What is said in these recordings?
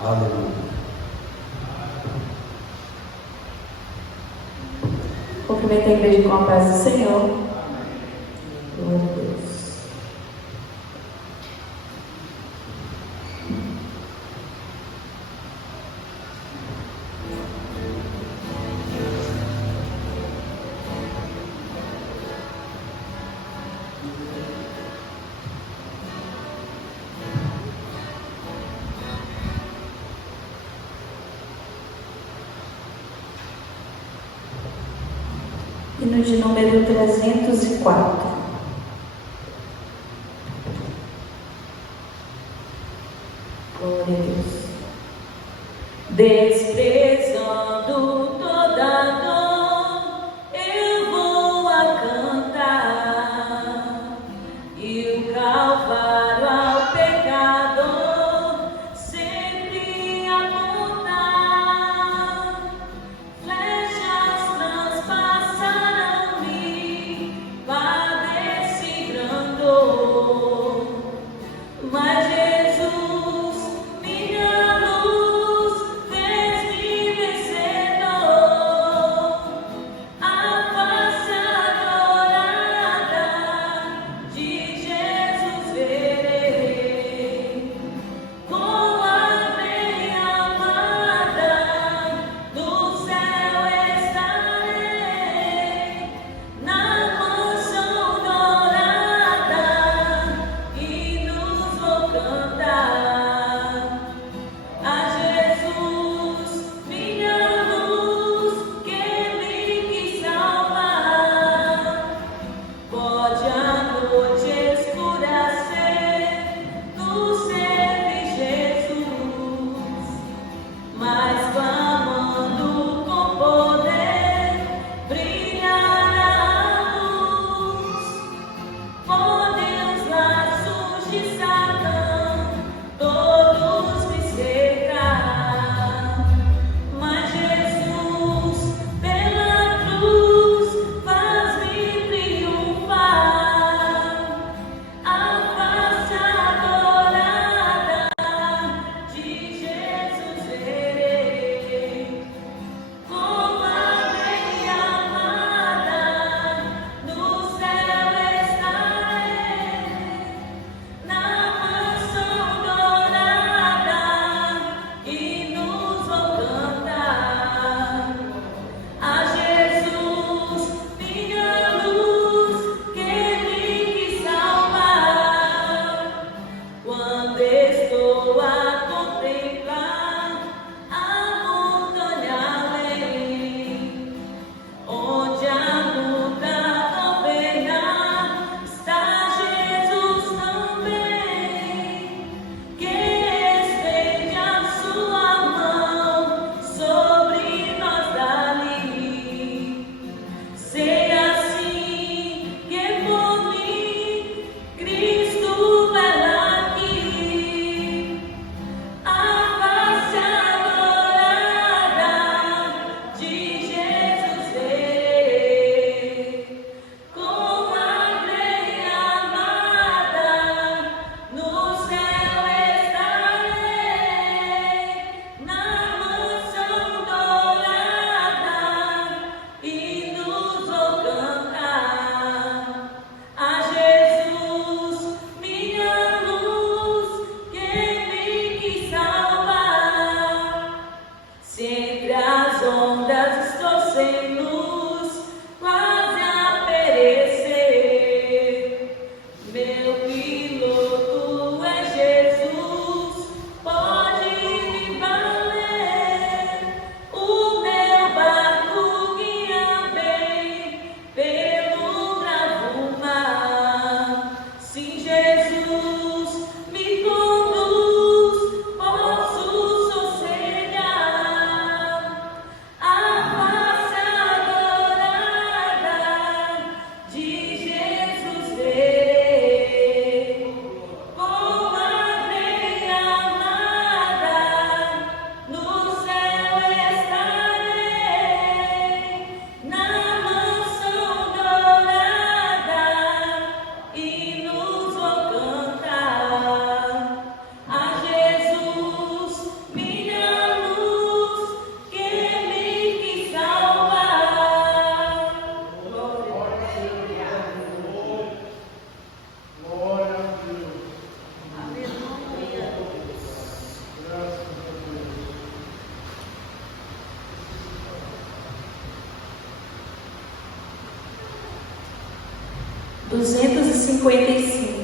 Aleluia. Cumprimento a igreja com a paz do Senhor. Glória a Deus. Hino de número 304. Glória a Deus. Desprezando toda dor, eu vou a cantar, e o Calvário ao pecador sempre apontar. Flechas transpassaram-me, padeci grande dor, mas Jesus, minha luz, fez-me vencedor. 55.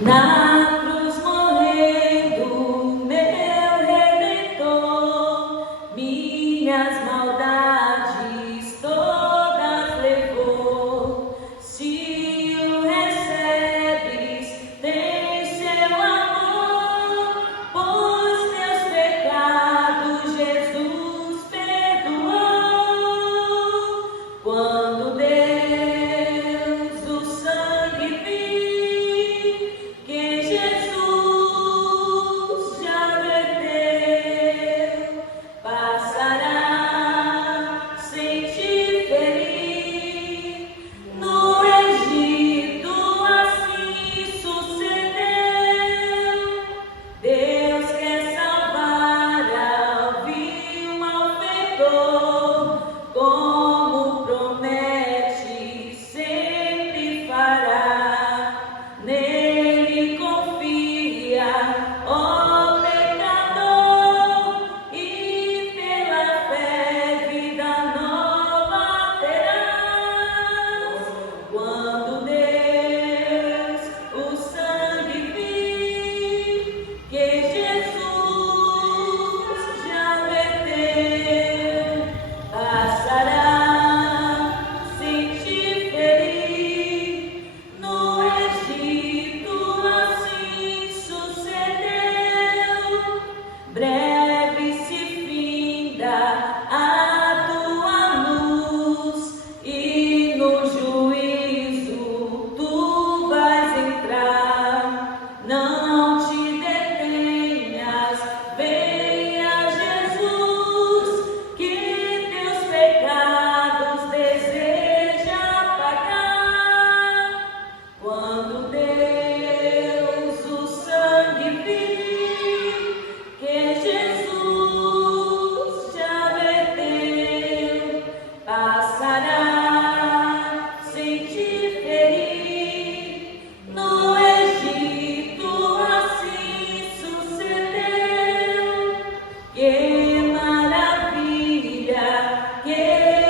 Na cruz morrendo, meu Redentor, minhas maldades todas levou. Se o recebes, tem seu amor, pois teus pecados Jesus perdoou. Quando Deus o sangue viu, que Jesus já verteu, passará sem te ferir. No Egito assim sucedeu. Deus quer salvar ao vil malfeitor, como promete, sempre fará. Nele confia, ó pecador, e pela fé vida nova terás. Quando Deus o sangue vir, que Jesus já verteu, passará sem te ferir. No Egito assim sucedeu. Breve se finda a tua luz, e no juízo tu vais entrar. Não te detenhas, venha Jesus, que teus pecados deseja pagar. Quando Deus o sangue vir, que Jesus já verteu, passará sem te ferir. No Egito assim sucedeu. Que maravilha, que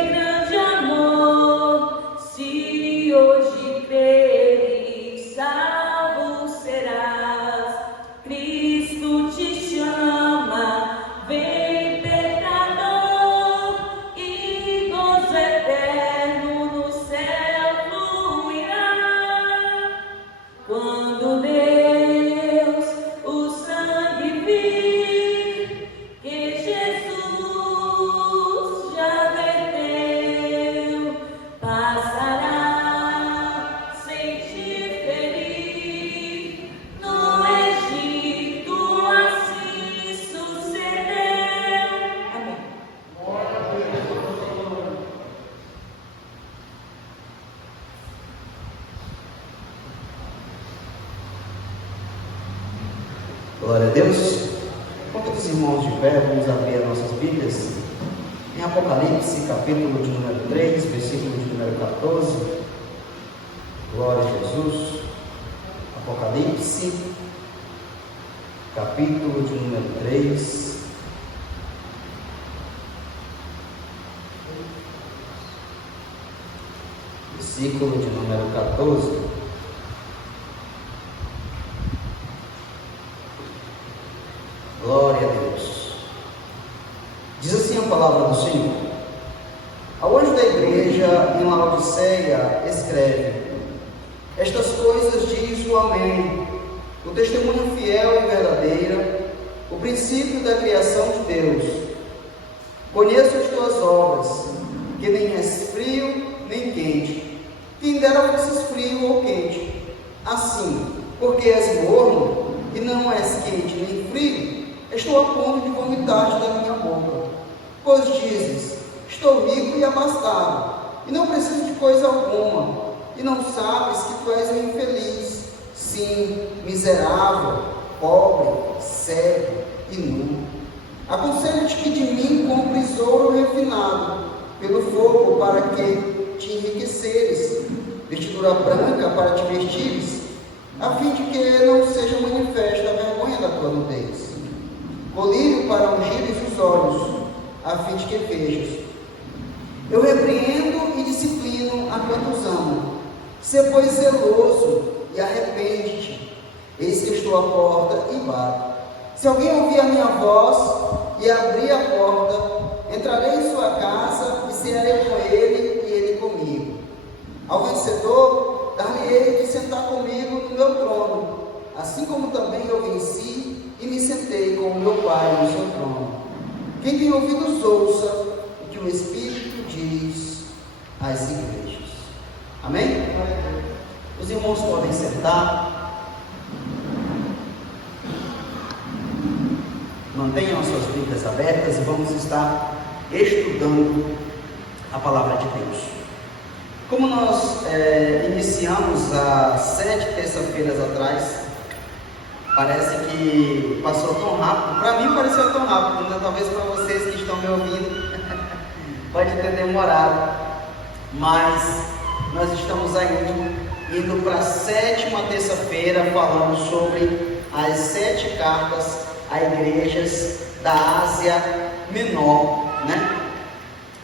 grande amor, se hoje creres, salvo serás. Cristo te chama, vem pecador, e gozo eterno no céu fluirá. Quando Deus o sangue vir, que Jesus já verteu, passará sem te ferir. No Egito assim sucedeu. Amém. Glória a Deus. Convido os irmãos de pé, vamos abrir as nossas Bíblias em Apocalipse, capítulo de número 3, versículo de número 14. Glória a Jesus. Apocalipse, capítulo de número 3, versículo de número 14. Glória a Deus. Diz assim a palavra do Senhor: ao anjo da igreja em Laodiceia escreve: estas coisas diz o Amém, o testemunho fiel e verdadeira, o princípio da criação de Deus. Conheço as tuas obras, que nem és frio nem quente. Quem dera fosses frio ou quente. Assim, porque és morno e não és quente nem frio, estou a ponto de vomitar-te da minha boca. Pois dizes: estou rico e abastado, e não preciso de coisa alguma, e não sabes que tu és um infeliz, sim, miserável, pobre, cego e nu. Aconselho-te que de mim compres ouro refinado pelo fogo, para que te enriqueceres, vestidura branca para te vestires, a fim de que não seja manifesta a vergonha da tua nudez. Colírio para ungires os olhos, a fim de que vejas. Eu repreendo e disciplino a quantos amo. Sê, pois, zeloso e arrepende-te. Eis que estou à porta e bato. Se alguém ouvir a minha voz e abrir a porta, entrarei em sua casa e cearei com ele e ele comigo. Ao vencedor, dar-lhe-ei de sentar comigo no meu trono, assim como também eu venci e me sentei com o meu Pai no seu trono. Quem tem ouvidos, ouça o que o Espírito diz às igrejas. Amém? Os irmãos podem sentar. Mantenham as suas Bíblias abertas e vamos estar estudando a Palavra de Deus. Como nós iniciamos há 7 terças-feiras atrás, parece que passou tão rápido. Para mim pareceu tão rápido, né? Talvez para vocês que estão me ouvindo pode ter demorado, mas nós estamos indo para a 7ª terça-feira falando sobre as 7 cartas a igrejas da Ásia Menor, né?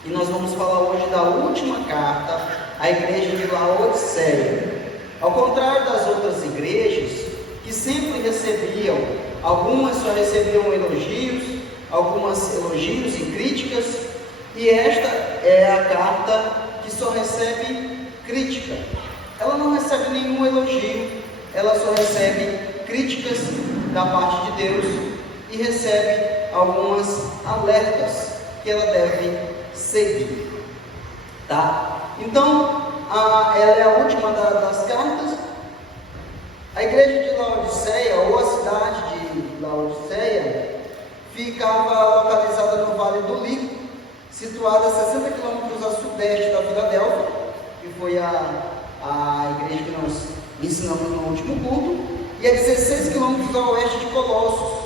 E nós vamos falar hoje da última carta à igreja de Laodiceia. Ao contrário das outras igrejas, que sempre recebiam, algumas só recebiam elogios, algumas elogios e críticas, e esta é a carta que só recebe crítica. Ela não recebe nenhum elogio, ela só recebe críticas da parte de Deus e recebe algumas alertas que ela deve seguir, tá? Então, ela é a última das cartas. A igreja de Laodiceia, ou a cidade de Laodiceia, ficava localizada no Vale do Lico, situada a 60 quilômetros a sudeste da Filadélfia, que foi a igreja que nós ensinamos no último culto, e a 16 quilômetros a oeste de Colossos.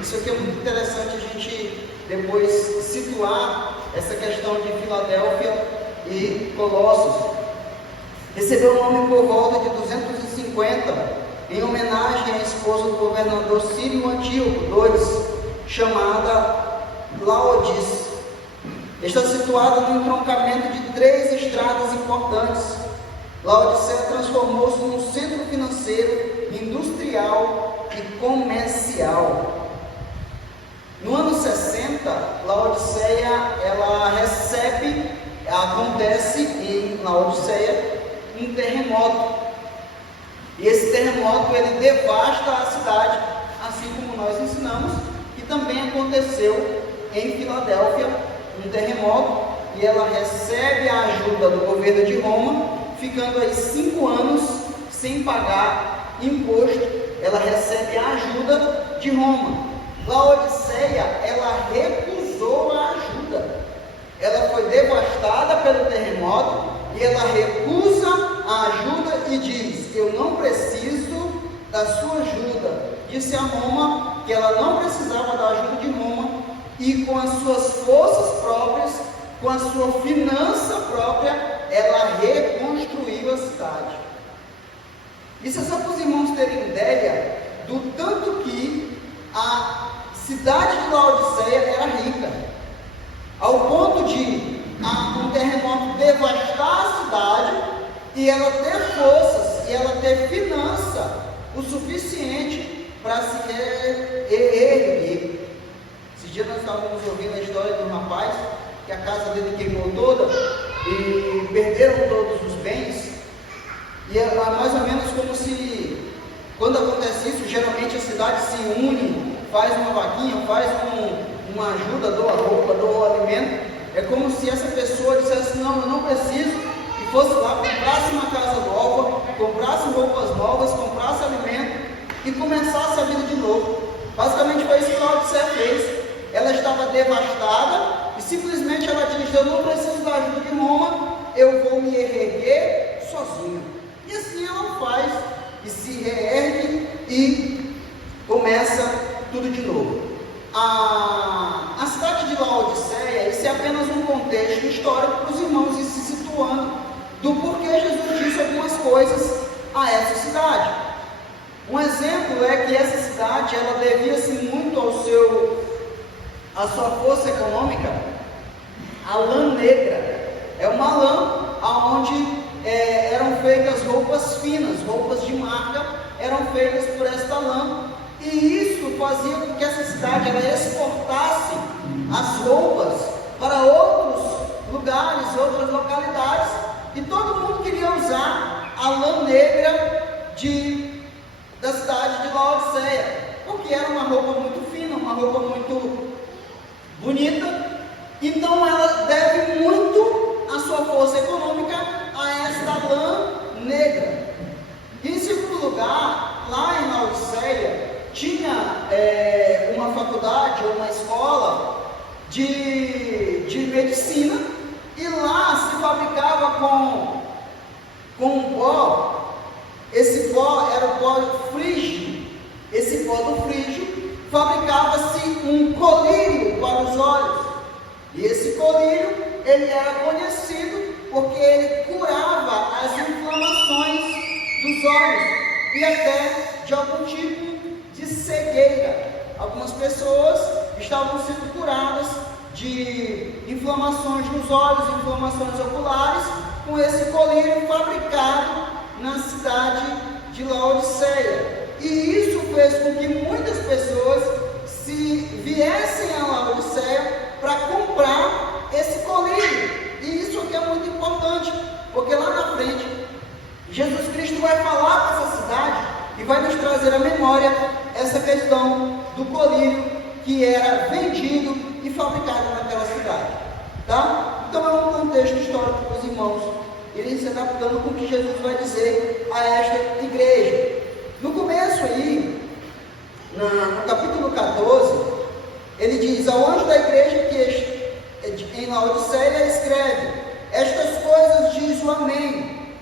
Isso aqui é muito interessante a gente depois situar essa questão de Filadélfia e Colossos. Recebeu o nome por volta de 250, em homenagem à esposa do governador Sírio Antíoco II, chamada Laodice. Está situada no entroncamento de 3 estradas importantes. Laodiceia transformou-se num centro financeiro, industrial e comercial. No ano 60, Laodiceia, acontece em Laodiceia um terremoto. E esse terremoto, ele devasta a cidade, assim como nós ensinamos, que também aconteceu em Filadélfia, um terremoto, e ela recebe a ajuda do governo de Roma, ficando aí 5 anos sem pagar imposto. Ela recebe a ajuda de Roma. Laodiceia, ela recusou a ajuda. Ela foi devastada pelo terremoto e ela recusa a ajuda e diz: eu não preciso da sua ajuda. Disse a Roma que ela não precisava da ajuda de Roma, e com as suas forças próprias, com a sua finança própria, ela reconstruiu a cidade. Isso é só para os irmãos terem ideia do tanto que a cidade de Laodiceia era rica, ao ponto de um terremoto devastar a cidade e ela ter forças e ela ter finança o suficiente para se erguer. Esses dias nós estávamos ouvindo a história de um rapaz que a casa dele queimou toda e perderam todos os bens, e é mais ou menos como se, quando acontece isso, geralmente a cidade se une, faz uma vaquinha, faz uma ajuda, doa roupa, doa alimento. É como se essa pessoa dissesse: não, eu não preciso, e fosse lá, comprasse uma casa nova, comprasse roupas novas, comprasse alimento e começasse a vida de novo. Basicamente foi isso que Laodiceia fez. Ela estava devastada e simplesmente ela diz: eu não preciso da ajuda de Roma, eu vou me erguer sozinha. E assim ela faz, e se reergue e começa tudo de novo. A cidade de Laodiceia, isso é apenas um contexto histórico para os irmãos ir se situando do porquê Jesus disse algumas coisas a essa cidade. Um exemplo é que essa cidade, ela devia-se muito à sua força econômica, a lã negra. É uma lã onde eram feitas roupas finas, roupas de marca, eram feitas por esta lã. E isso fazia com que essa cidade ela exportasse as roupas para outros lugares, outras localidades, e todo mundo queria usar a lã negra da cidade de Laodiceia, porque era uma roupa muito fina, uma roupa muito bonita. Então ela deve muito a sua força econômica a esta lã negra. E em segundo lugar, lá em Laodiceia tinha uma faculdade ou uma escola de medicina, e lá se fabricava com um pó. Esse pó era o pó frígio. Esse pó do frígio fabricava-se um colírio para os olhos. E esse colírio, ele era conhecido porque ele curava as inflamações dos olhos e até de algum tipo de cegueira. Algumas pessoas estavam sendo curadas de inflamações nos olhos, inflamações oculares, com esse colírio fabricado na cidade de Laodiceia. E isso fez com que muitas pessoas viessem a Laodiceia para comprar esse colírio. E isso aqui é muito importante, porque lá na frente Jesus Cristo vai falar com essa cidade e vai nos trazer à memória essa questão do colírio que era vendido e fabricado naquela cidade, tá? Então é um contexto histórico para os irmãos irem se adaptando com o que Jesus vai dizer a esta igreja. No começo aí, no capítulo 14, ele diz: ao anjo da igreja que em Laodiceia escreve: estas coisas diz o Amém.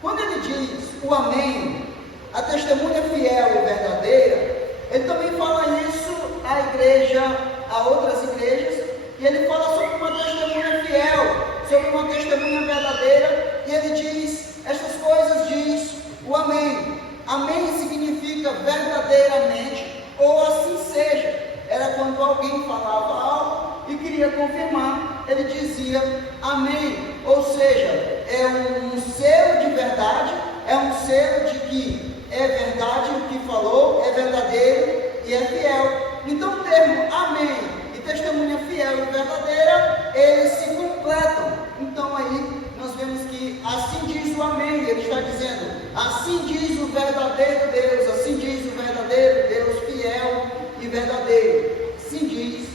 Quando ele diz o Amém, a testemunha fiel e verdadeira, ele também fala isso à igreja, a outras igrejas, e ele fala sobre uma testemunha fiel, sobre uma testemunha verdadeira, e ele diz: estas coisas diz o Amém. Amém significa verdadeiramente, ou assim seja. Era quando alguém falava algo e queria confirmar, ele dizia amém. Ou seja, é um selo de verdade, é um selo de que é verdade o que falou, é verdadeiro e é fiel. Então o termo amém e testemunha fiel e verdadeira, eles se completam. Então aí nós vemos que assim diz o amém, ele está dizendo, assim diz o verdadeiro Deus, assim diz o verdadeiro Deus fiel e verdadeiro, assim diz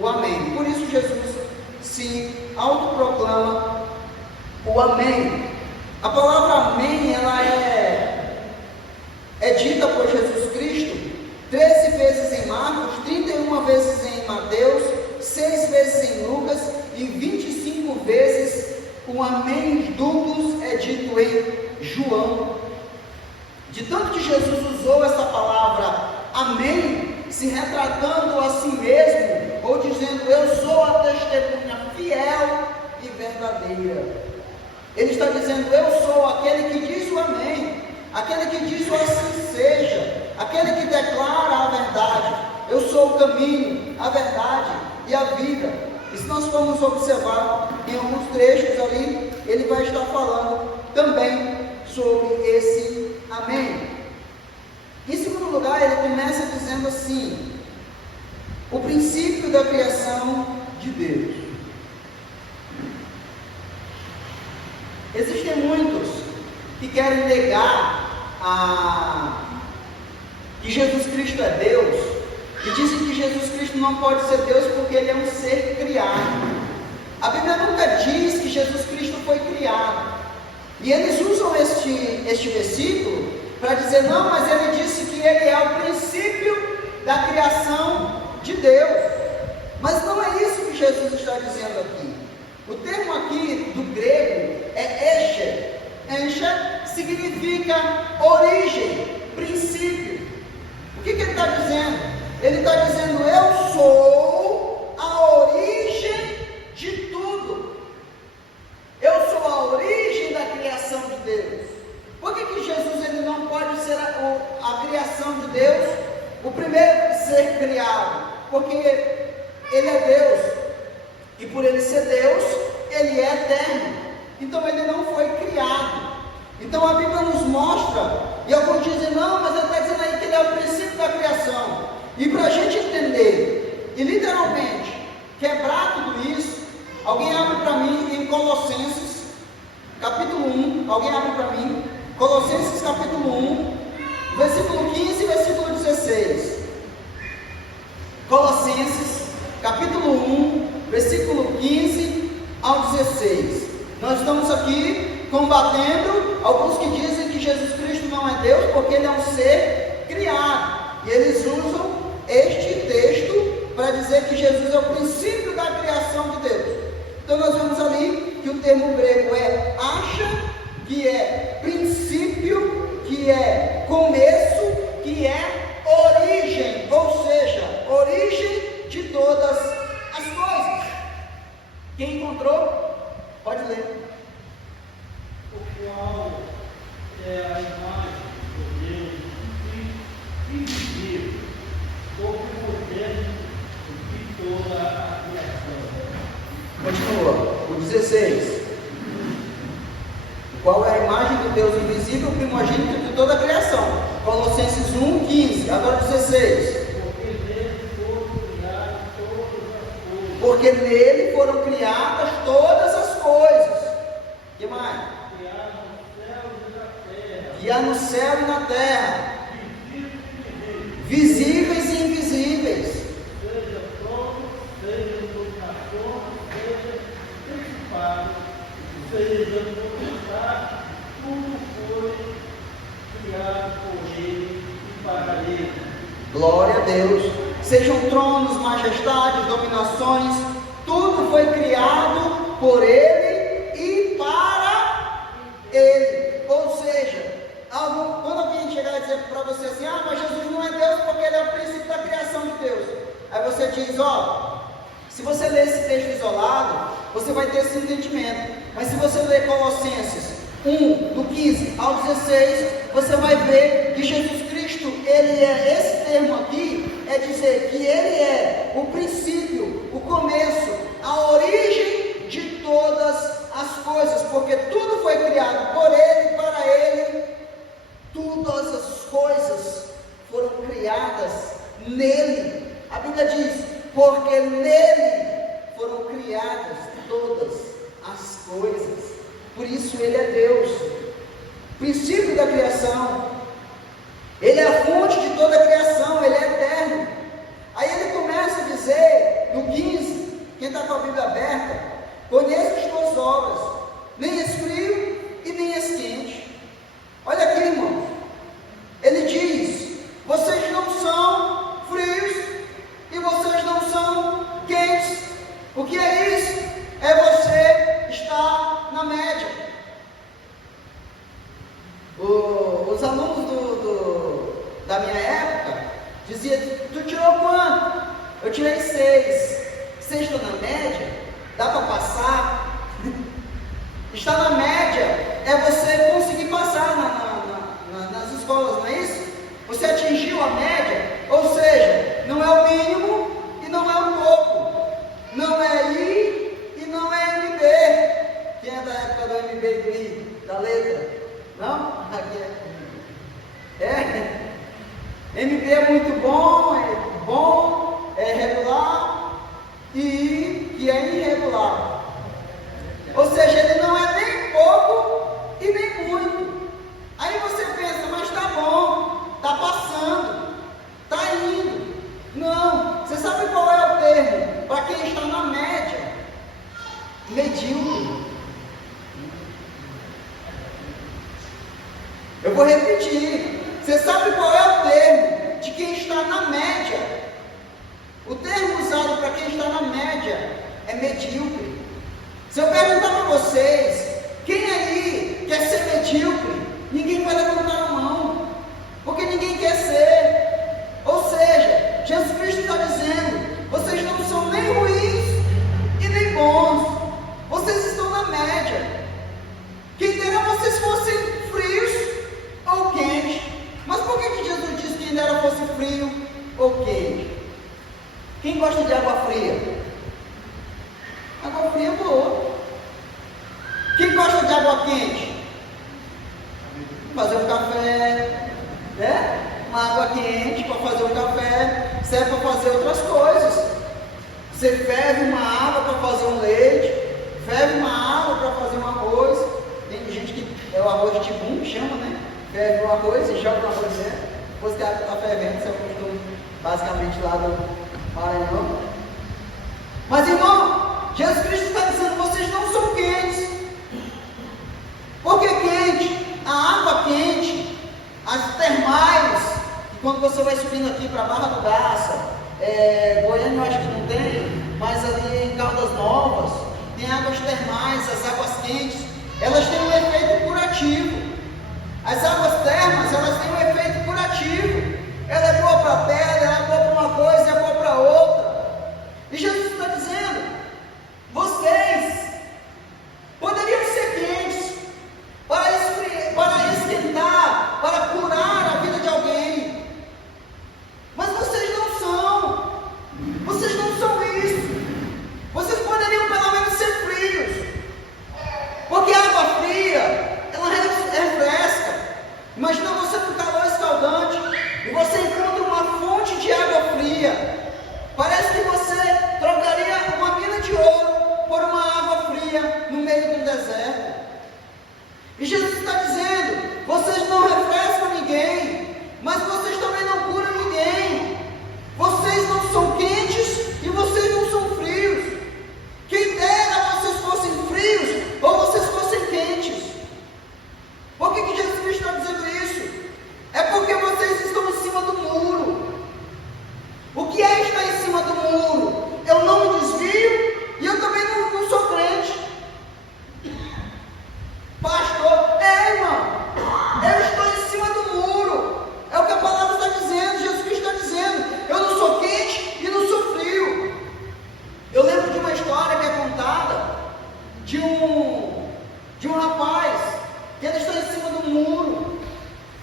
o amém. Por isso Jesus se autoproclama o amém. A palavra amém, ela é dita por Jesus Cristo 13 vezes em Marcos, 31 vezes em Mateus, 6 vezes em Lucas e 25 vezes o amém duplos é dito em João. De tanto que Jesus usou essa palavra amém, se retratando a si mesmo, ou dizendo eu sou a testemunha fiel e verdadeira. Ele está dizendo eu sou aquele que diz o amém, aquele que diz o assim seja, aquele que declara a verdade. Eu sou o caminho, a verdade e a vida. E se nós formos observar em alguns trechos ali, ele vai estar falando também sobre esse amém. Em segundo lugar, ele começa dizendo assim: o princípio da criação de Deus. Existem muitos que querem negar que Jesus Cristo é Deus, e dizem que Jesus Cristo não pode ser Deus porque ele é um ser criado. A Bíblia nunca diz que Jesus Cristo foi criado, e eles usam este versículo para dizer, não, mas ele disse que ele é o princípio da criação de Deus. Mas não é isso que Jesus está dizendo aqui. O termo aqui do grego é escher. Escher significa origem, princípio. O que ele está dizendo? Ele está dizendo, eu sou a origem de tudo. Eu sou a origem da criação de Deus. Por que Jesus ele não pode ser a Ele é Deus, e por ele ser Deus, ele é eterno, então ele não foi criado. Então a Bíblia nos mostra, e alguns dizem, não, mas ele está dizendo aí que ele é o princípio da criação. E para a gente entender, e literalmente quebrar tudo isso, alguém abre para mim em Colossenses, capítulo 1, alguém abre para mim, Colossenses capítulo 1, versículo 15 e versículo 16. Colossenses capítulo 1, versículo 15 ao 16. Nós estamos aqui combatendo alguns que dizem que Jesus Cristo não é Deus, porque ele é um ser criado, e eles usam este texto para dizer que Jesus é o princípio da criação de Deus. Então nós vemos ali que o termo grego é acha, que é princípio, que é começo, que é origem, ou seja, origem de todas as coisas. Quem encontrou? Pode ler. O qual é a imagem do Deus invisível, o primogênito de toda a criação. Continua, o 16. Qual é a imagem do Deus invisível, o primogênito de toda a criação? Colossenses 1, 15. Agora 16. Porque nele foram criadas todas as coisas. O que mais? Que há no céu e na terra, visíveis e invisíveis. Seja trono, seja dominação, seja principado, seja potestade, tudo foi criado por ele e para ele. Glória a Deus. Sejam tronos, majestades, dominações, tudo foi criado por ele e para ele. Ou seja, quando alguém chegar e dizer para você assim, mas Jesus não é Deus porque ele é o princípio da criação de Deus. Aí você diz, se você ler esse texto isolado, você vai ter esse entendimento. Mas se você ler Colossenses 1, do 15 ao 16, você vai ver que Jesus Cristo, ele é, esse termo aqui, é dizer que ele é o princípio, o começo, a origem de todas as coisas, porque tudo foi criado por ele, para ele, todas as coisas foram criadas nele. A Bíblia diz, porque nele foram criadas todas as coisas, por isso ele é Deus, princípio da criação. Ele é a fonte de toda a criação, ele é eterno. Aí ele começa a dizer, no 15, quem está com a Bíblia aberta, conheço as tuas obras, nem és frio e nem és quente. Olha aqui, irmão, ele diz, vocês não são frios e vocês não são quentes. O que é isso? É você estar na média. Os alunos da minha época diziam, tu tirou quanto? Eu tirei 6. 6 está na média? Dá para passar? Está na média é você conseguir passar nas escolas, não é isso? Você atingiu a média, ou seja, não é o mínimo e não é o topo, não é I e não é MB. Quem é da época do MB e do I, da letra? Não? Aqui é. MB é muito bom, é regular, e I, que é irregular. Ou seja, ele não é nem pouco e nem muito. Aí você pensa, mas tá bom, tá passando, tá indo. Não, você sabe qual é o termo para quem está na média? Medíocre. Eu vou repetir. Você sabe qual é o termo de quem está na média? O termo usado para quem está na média é medíocre. Se eu perguntar para vocês, quem aí quer ser medíocre? Ninguém vai levantar a mão, porque ninguém quer ser. Ou seja, Jesus Cristo está dizendo, vocês não são nem ruins e nem bons, vocês estão na média. Quem dera vocês fossem frios ou quentes. Mas por que Jesus disse que ainda era fosse frio ou quente? Quem gosta de água fria? Água fria é boa. Quem gosta de água quente? Fazer um café, né? Uma água quente para fazer um café, serve para fazer outras coisas. Você ferve uma água para fazer um leite, ferve uma água para fazer um arroz. Tem gente que é o arroz de tibum, chama, né? Ferve o arroz e joga o arroz dentro. Depois que a água está fervendo, isso é o costume basicamente lá do Maranhão. Mas irmão, Jesus Cristo está dizendo: vocês não são quentes. Por que quente? A água quente, as termais, que quando você vai subindo aqui para a Barra do Garça, Goiânia eu acho que não tem, mas ali em Caldas Novas, tem águas termais, as águas quentes, elas têm um efeito curativo. As águas termas, elas têm um efeito curativo. Ela é boa para a pele, ela é boa para uma coisa, é boa para outra. E Jesus está dizendo: vocês poderiam ser quentes para esquentar, para curar a vida de alguém, mas vocês não são. Vocês não são isso. Vocês poderiam pelo menos ser frios, porque a água fria, ela refresca. Imagina você com calor escaldante e você encontra uma fonte de água fria. Parece que você trocaria uma mina de ouro por uma água fria no meio do deserto. E Jesus está dizendo: vocês não refrescam ninguém, mas vocês também não curam ninguém. Vocês não são quentes e vocês não são frios. Quem dera vocês fossem frios ou vocês fossem quentes. Por que Jesus Cristo está dizendo isso? É porque vocês estão em cima do muro. O que é estar em cima do muro? Eu não me desvio e eu também não sou crente. Pastor, irmão, eu estou em cima do muro. É o que a palavra está dizendo, Jesus Cristo está dizendo. Eu não sou quente e não sou frio. Eu lembro de uma história que é contada de um rapaz que ele está em cima do muro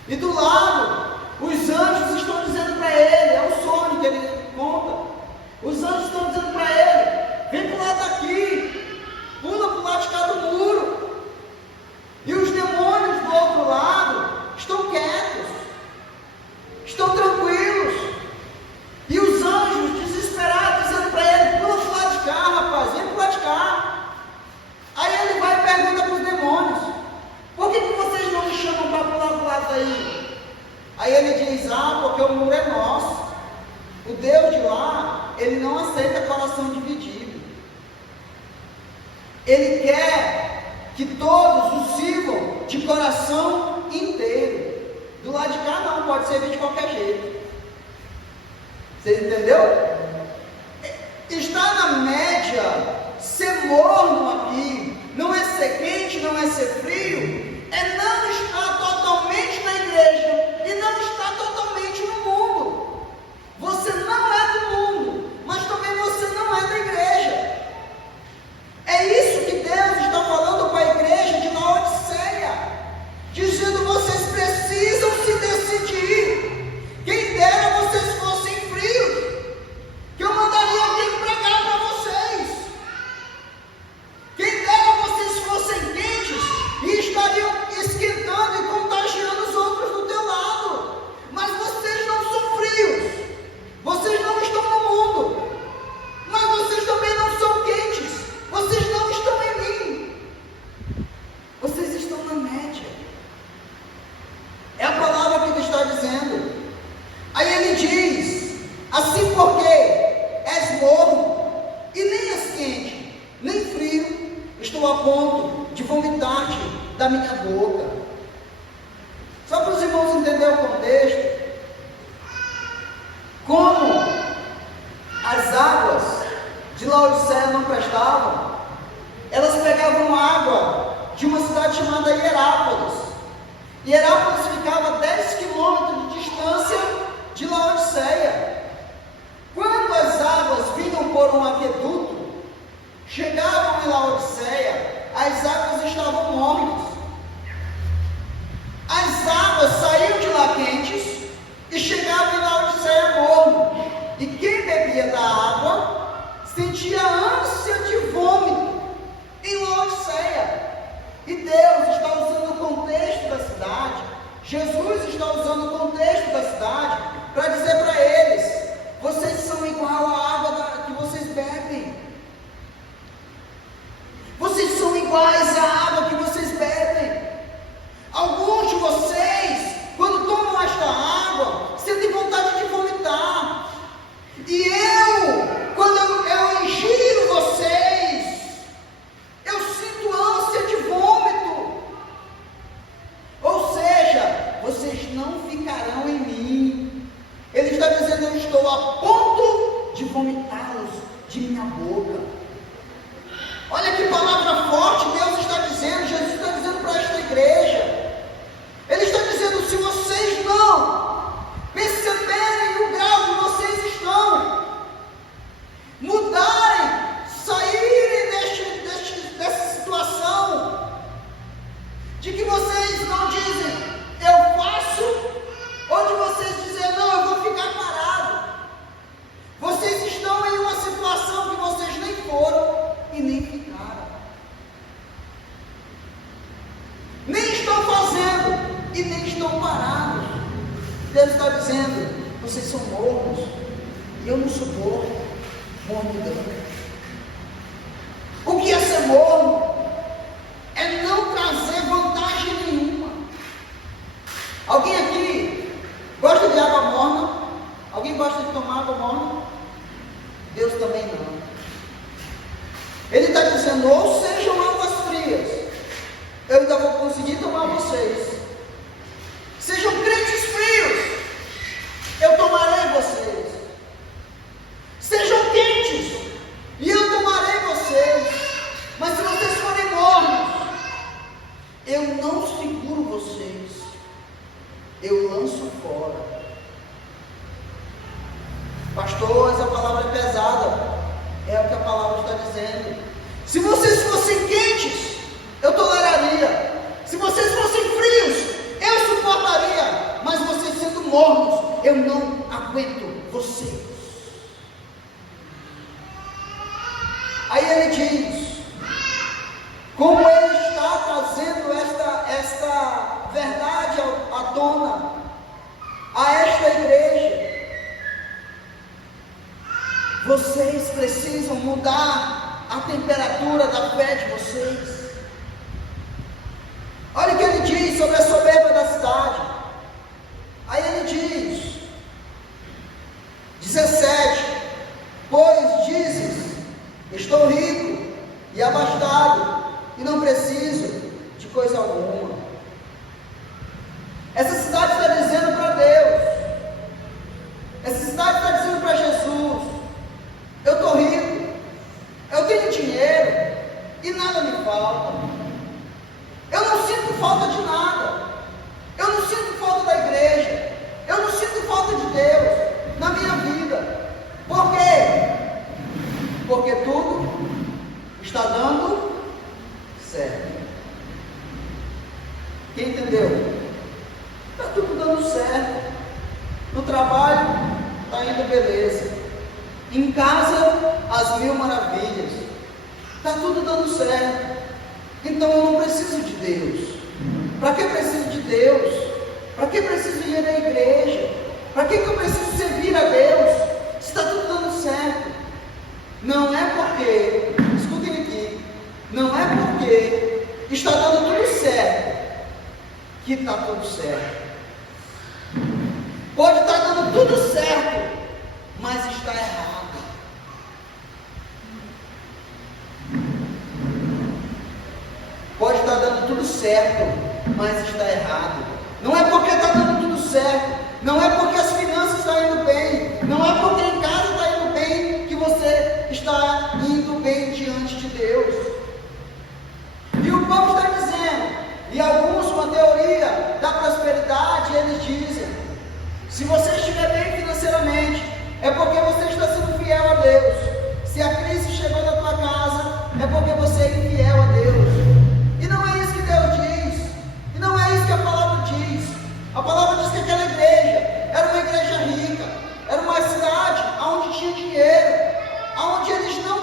e do lado os anjos estão dizendo para ele, é o sonho que ele conta. Os anjos estão dizendo para ele: vem para o lado daqui, pula para o lado de cá do muro. E os demônios do outro lado estão quietos, estão tranquilos. E os anjos desesperados dizendo para ele: pula para o lado de cá, rapaz, vem para o lado de cá. Aí ele vai e pergunta para os demônios: por que vocês não me chamam para pular para o lado daí? Aí ele diz: porque o muro é nosso. O Deus de lá, ele não aceita coração dividido. Ele quer que todos o sirvam de coração inteiro. Do lado de cá não, pode servir de qualquer jeito. Vocês entenderam? Está na média, ser morno aqui, não é ser quente, não é ser frio, é não estar totalmente na igreja e não estar totalmente no mundo. Você não é do mundo, mas também você não é da igreja. É isso que Deus está falando para a igreja de Laodiceia, dizendo: vocês precisam se decidir. Quem dera vocês fossem frios, que eu mandaria alguém pregar para vocês. Quem dera vocês fossem quentes e estariam esquentando e contagiando os outros do teu lado. Mas vocês não são frios, vocês não estão no mundo, mas vocês também não são quentes, vocês não estão em mim, vocês estão na média. É a palavra que ele está dizendo. Aí ele diz: assim porque és morno e nem és quente, nem frio, estou a ponto de vomitar-te da minha boca. Só para os irmãos entenderem o contexto, como as águas de Laodiceia não prestavam, elas pegavam água de uma cidade chamada Hierápolis. Hierápolis ficava a 10 quilômetros de distância de Laodiceia. Quando as águas vinham por um aqueduto, chegavam em Laodiceia, as águas estavam mornas. As águas saíam de lá quentes e chegavam em Laodiceia morno. E quem bebia da água sentia ânsia de vômito em Laodiceia. E Deus está usando o contexto da cidade, Jesus está usando o contexto da cidade para dizer para eles: vocês são igual à água que vocês bebem. Vocês são iguais à água que vocês bebem. Alguns de vocês, quando tomam esta água, sentem vontade de vomitar. E quando eu ingiro vocês, eu sinto ânsia de vômito. Ou seja, vocês não ficarão em mim. Ele está dizendo: eu estou a ponto de vomitá-los de minha boca. Olha que palavra forte Deus está dizendo, Jesus está dizendo para esta igreja. Ele está dizendo: se vocês não perceberem o grau que vocês estão, mudarem, saírem dessa situação, de que vocês não dizem eu faço, ou de vocês dizem não, eu vou ficar parado. Vocês estão em uma situação que vocês nem foram e nem ficaram. Nem estão fazendo e nem estão parados. Deus está dizendo: vocês são mornos e eu não sou morno. O que é ser morno? É não trazer vantagem nenhuma. Alguém aqui gosta de água morna? Alguém gosta de tomar água morna? Deus também não. Ele está dizendo: ou sejam águas frias, eu ainda vou conseguir tomar vocês. Sejam crentes frios, eu tomarei vocês. Sejam quentes, e eu tomarei vocês. Mas se vocês forem mornos, eu não seguro vocês, eu lanço fora. Pastor, essa palavra é pesada. É o que a palavra está dizendo. Se vocês fossem quentes, eu toleraria. Se vocês fossem frios, eu suportaria. Mas vocês sendo mornos, eu não aguento vocês. Aí ele diz: como ele está trazendo esta verdade à tona, a esta igreja, vocês precisam mudar a temperatura da fé de vocês. Olha o que ele diz sobre a soberba da cidade. Aí ele diz, 17: pois dizes, estou rico e abastado, e não preciso de coisa alguma. Essa cidade está dizendo para Deus, essa cidade está dizendo para Jesus: eu estou rico, eu tenho dinheiro e nada me falta. Eu não sinto falta de nada. Eu não sinto falta da igreja. Eu não sinto falta de Deus na minha vida. Por quê? Porque tudo está dando certo. Quem entendeu? Está tudo dando certo. No trabalho está indo beleza. Em casa, as mil maravilhas. Está tudo dando certo. Então eu não preciso de Deus. Para que eu preciso de Deus? Para que eu preciso ir à igreja? Para que eu preciso servir a Deus? Se está tudo dando certo. Não é porque, escutem aqui, não é porque está dando tudo certo que está tudo certo. Pode estar dando tudo certo, mas está errado. Pode estar dando tudo certo, mas está errado. Não é porque está dando tudo certo, não é porque as finanças estão indo bem, não é porque em casa está indo bem, que você está indo bem diante de Deus. E o povo está dizendo, e alguns com a teoria da prosperidade, eles dizem: se você estiver bem financeiramente, é porque você está sendo fiel a Deus. Se a crise chegou na tua casa, é porque você é infiel a Deus. E não é isso que Deus diz, e não é isso que a palavra diz. A palavra diz que aquela igreja era uma igreja rica, era uma cidade onde tinha dinheiro, onde eles não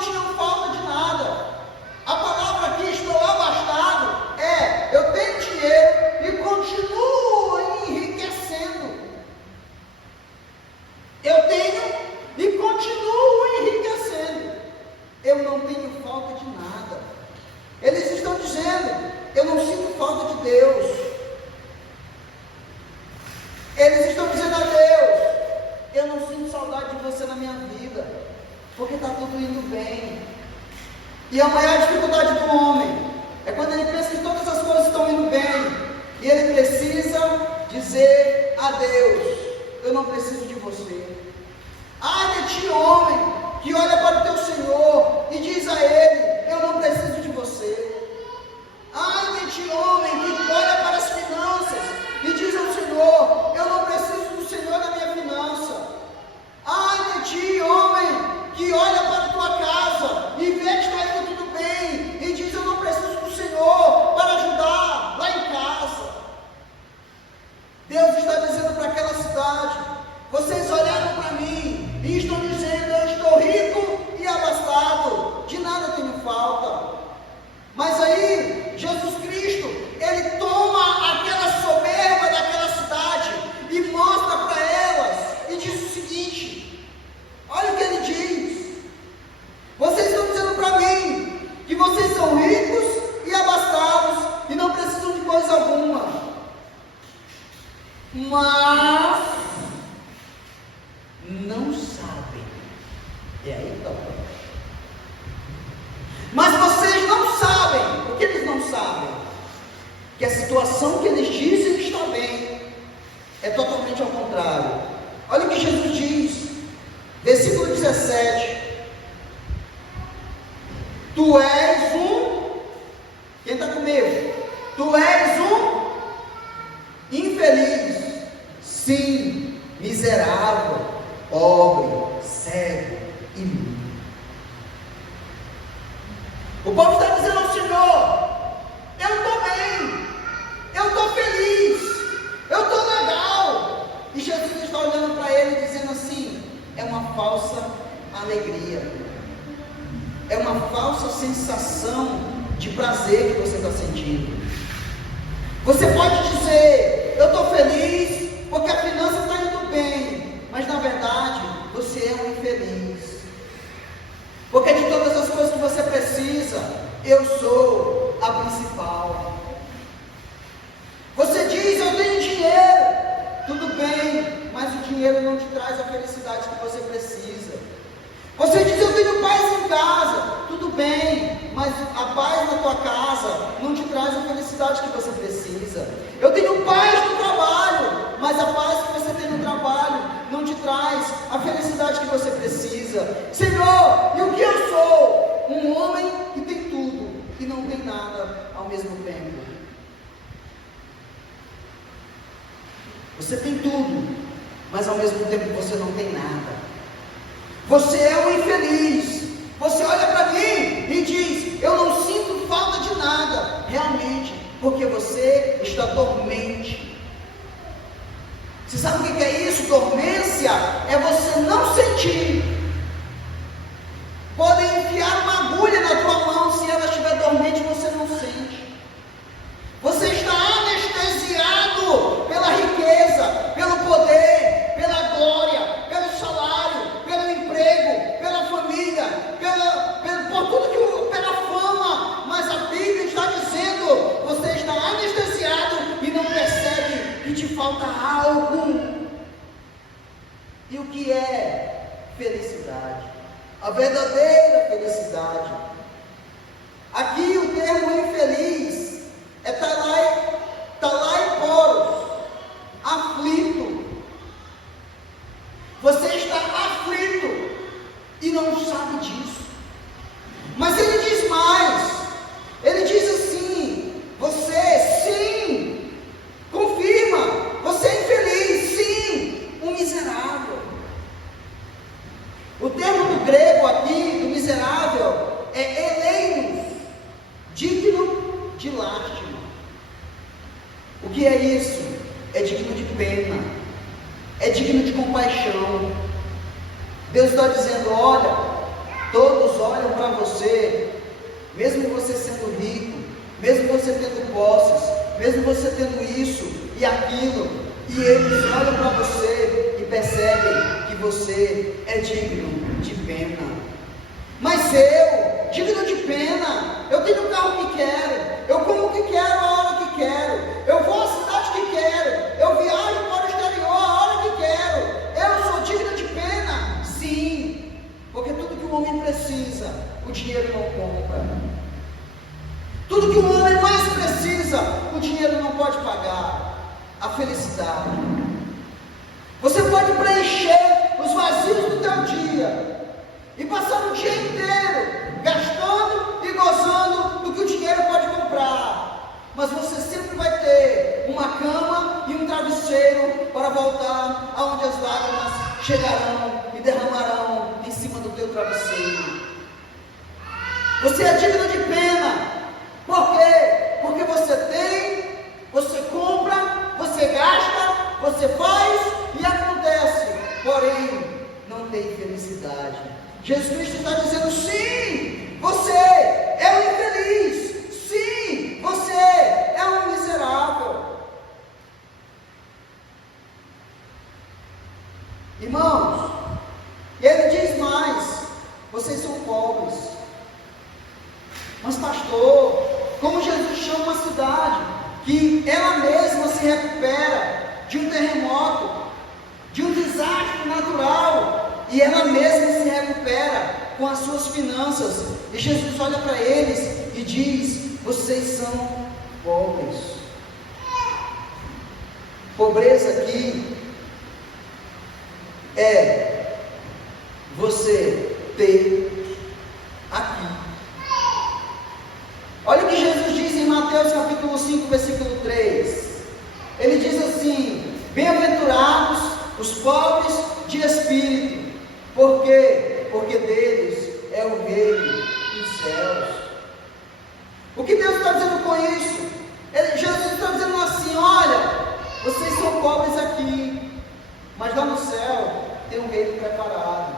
eu não tenho falta de nada. Eles estão dizendo, eu não sinto falta de Deus. Eles estão dizendo a Deus, eu não sinto saudade de você na minha vida, porque está tudo indo bem. E a maior dificuldade do homem é quando ele pensa que todas as coisas estão indo bem, e ele precisa dizer a Deus, eu não preciso de você. Ai de ti, homem, que olha para o teu Senhor e diz a Ele, eu não preciso de você. Ai de ti, homem, que olha para as finanças e diz ao Senhor, eu não preciso do Senhor na minha finança. Ai de ti, homem, que olha para a tua casa e vê que está indo tudo bem e diz, eu não preciso do Senhor para ajudar lá em casa. Deus está dizendo para aquela cidade, vocês olharam para mim e estão dizendo, eu estou rico e abastado, de nada tenho falta. Mas aí, Jesus Cristo, Ele toma aquela soberba daquela cidade e mostra para elas, e diz o seguinte, olha o que Ele diz, vocês estão dizendo para mim, que vocês são ricos e abastados, e não precisam de coisa alguma, mas não sabem, e aí está o problema. Mas vocês não sabem, o que eles não sabem? Que a situação que eles dizem que está bem, é totalmente ao contrário. Olha o que Jesus diz, versículo 17, tu és quem está comigo? Tu és infeliz, sim, miserável, pobre, cego e nu. O povo está dizendo ao Senhor, eu estou bem, eu estou feliz, eu estou legal. E Jesus está olhando para ele dizendo assim, é uma falsa alegria, é uma falsa sensação de prazer que você está sentindo. Você pode dizer, eu estou feliz porque a finança está indo bem, mas na verdade você é um infeliz. Porque de todas as coisas que você precisa, eu sou a principal. Você diz, eu tenho dinheiro, tudo bem, mas o dinheiro não te traz a felicidade que você precisa. Você diz, eu tenho paz em casa, tudo bem, mas a paz na tua casa não te traz a felicidade que você precisa. Eu tenho paz no trabalho, mas a paz que você tem no trabalho não te traz a felicidade que você precisa. Senhor, e o que eu sou? Um homem que tem tudo e não tem nada ao mesmo tempo. Você tem tudo, mas ao mesmo tempo você não tem nada. Você é um infeliz. Você olha para mim e diz, eu não sinto falta de nada. Realmente, porque você está dormente. Você sabe o que é isso? Dormência é você não sentir. Podem enfiar uma agulha na tua mão, se ela estiver dormente, você não sente. Você está anestesiado pela riqueza, pelo poder, pela glória, pelo salário, pelo emprego, pela família, por tudo pela fama. Mas a Bíblia está dizendo, você está anestesiado e não percebe que te falta algo. E o que é felicidade? A verdadeira felicidade. Aqui o termo infeliz é talaiporos, aflito. Você está aflito e não sabe disso. Mas ele diz mais, ele diz assim, você sim, confirma, você é infeliz, sim, um miserável. O termo do grego aqui, do miserável, é eleinos, digno de lástima. O que é isso? É digno de pena, é digno de compaixão. Deus está dizendo, olha, todos olham para você, mesmo você sendo rico, mesmo você tendo posses, mesmo você tendo isso e aquilo, e eles olham para você e percebem que você é digno de pena. Mas eu o dinheiro não compra. Tudo que o homem mais precisa, o dinheiro não pode pagar. A felicidade. Você pode preencher os vazios do teu dia e passar o dia inteiro gastando e gozando do que o dinheiro pode comprar, mas você sempre vai ter uma cama e um travesseiro para voltar aonde as lágrimas chegarão e derramarão em cima do teu travesseiro. Você é digno de pena. Por quê? Porque você tem, você compra, você gasta, você faz e acontece, porém não tem felicidade. Jesus Cristo está dizendo: sim, você é um infeliz, sim, você é um miserável. Irmãos, ele diz mais: vocês são pobres. Mas pastor, como Jesus chama uma cidade que ela mesma se recupera de um terremoto, de um desastre natural, e ela mesma se recupera com as suas finanças, e Jesus olha para eles e diz: vocês são pobres. Pobreza aqui é você ter aqui. Olha o que Jesus diz em Mateus capítulo 5, versículo 3. Ele diz assim: bem-aventurados os pobres de espírito. Por quê? Porque deles é o reino dos céus. O que Deus está dizendo com isso? Jesus está dizendo assim: olha, vocês são pobres aqui, mas lá no céu tem um reino preparado.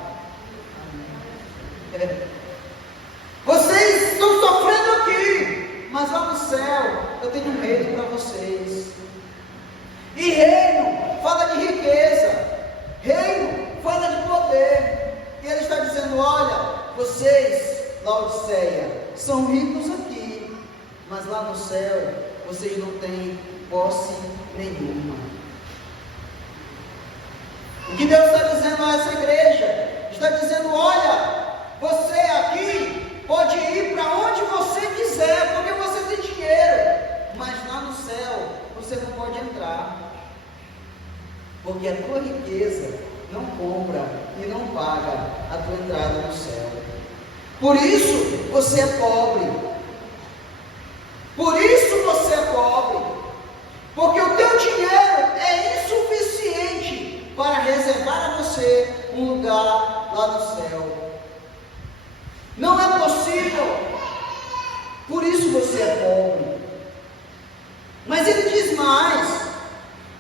Vocês estão sofrendo aqui, mas lá no céu eu tenho um reino para vocês. E reino fala de riqueza, reino fala de poder. E ele está dizendo: olha, vocês, Laodiceia, são ricos aqui, mas lá no céu vocês não têm posse nenhuma. O que Deus está dizendo a essa igreja? Está dizendo: olha, você aqui pode ir para onde você quiser, porque você tem dinheiro, mas lá no céu você não pode entrar, porque a tua riqueza não compra e não paga a tua entrada no céu. Por isso você é pobre. Por isso você é pobre, porque o teu dinheiro é insuficiente para reservar a você um lugar lá no céu. Não é possível. Por isso você é pobre. Mas ele diz mais.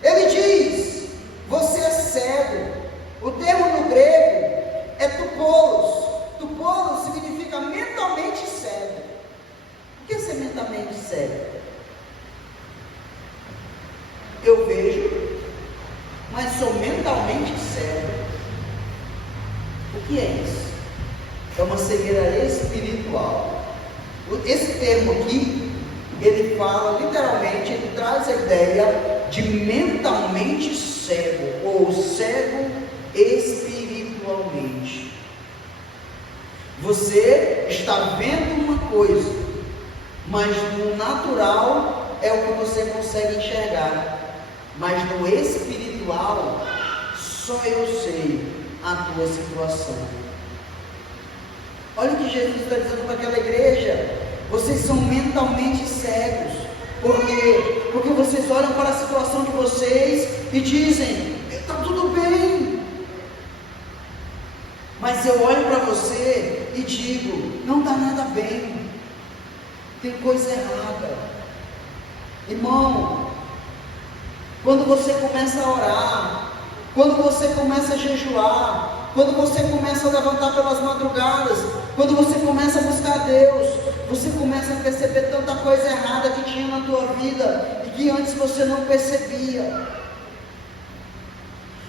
Ele diz: você é cego. O termo no grego é tupolos. Tupolos significa mentalmente cego. O que é ser mentalmente cego? Eu vejo, mas sou mentalmente cego. O que é isso? É uma cegueira espiritual. Esse termo aqui, ele fala literalmente, ele traz a ideia de mentalmente cego, ou cego espiritualmente. Você está vendo uma coisa, mas no natural é o que você consegue enxergar, mas no espiritual só eu sei a tua situação. Olha o que Jesus está dizendo para aquela igreja: vocês são mentalmente cegos. Por quê? Porque vocês olham para a situação de vocês e dizem: está tudo bem. Mas eu olho para você e digo: não está nada bem, tem coisa errada. Irmão, quando você começa a orar, quando você começa a jejuar, quando você começa a levantar pelas madrugadas, quando você começa a buscar a Deus, você começa a perceber tanta coisa errada que tinha na tua vida e que antes você não percebia.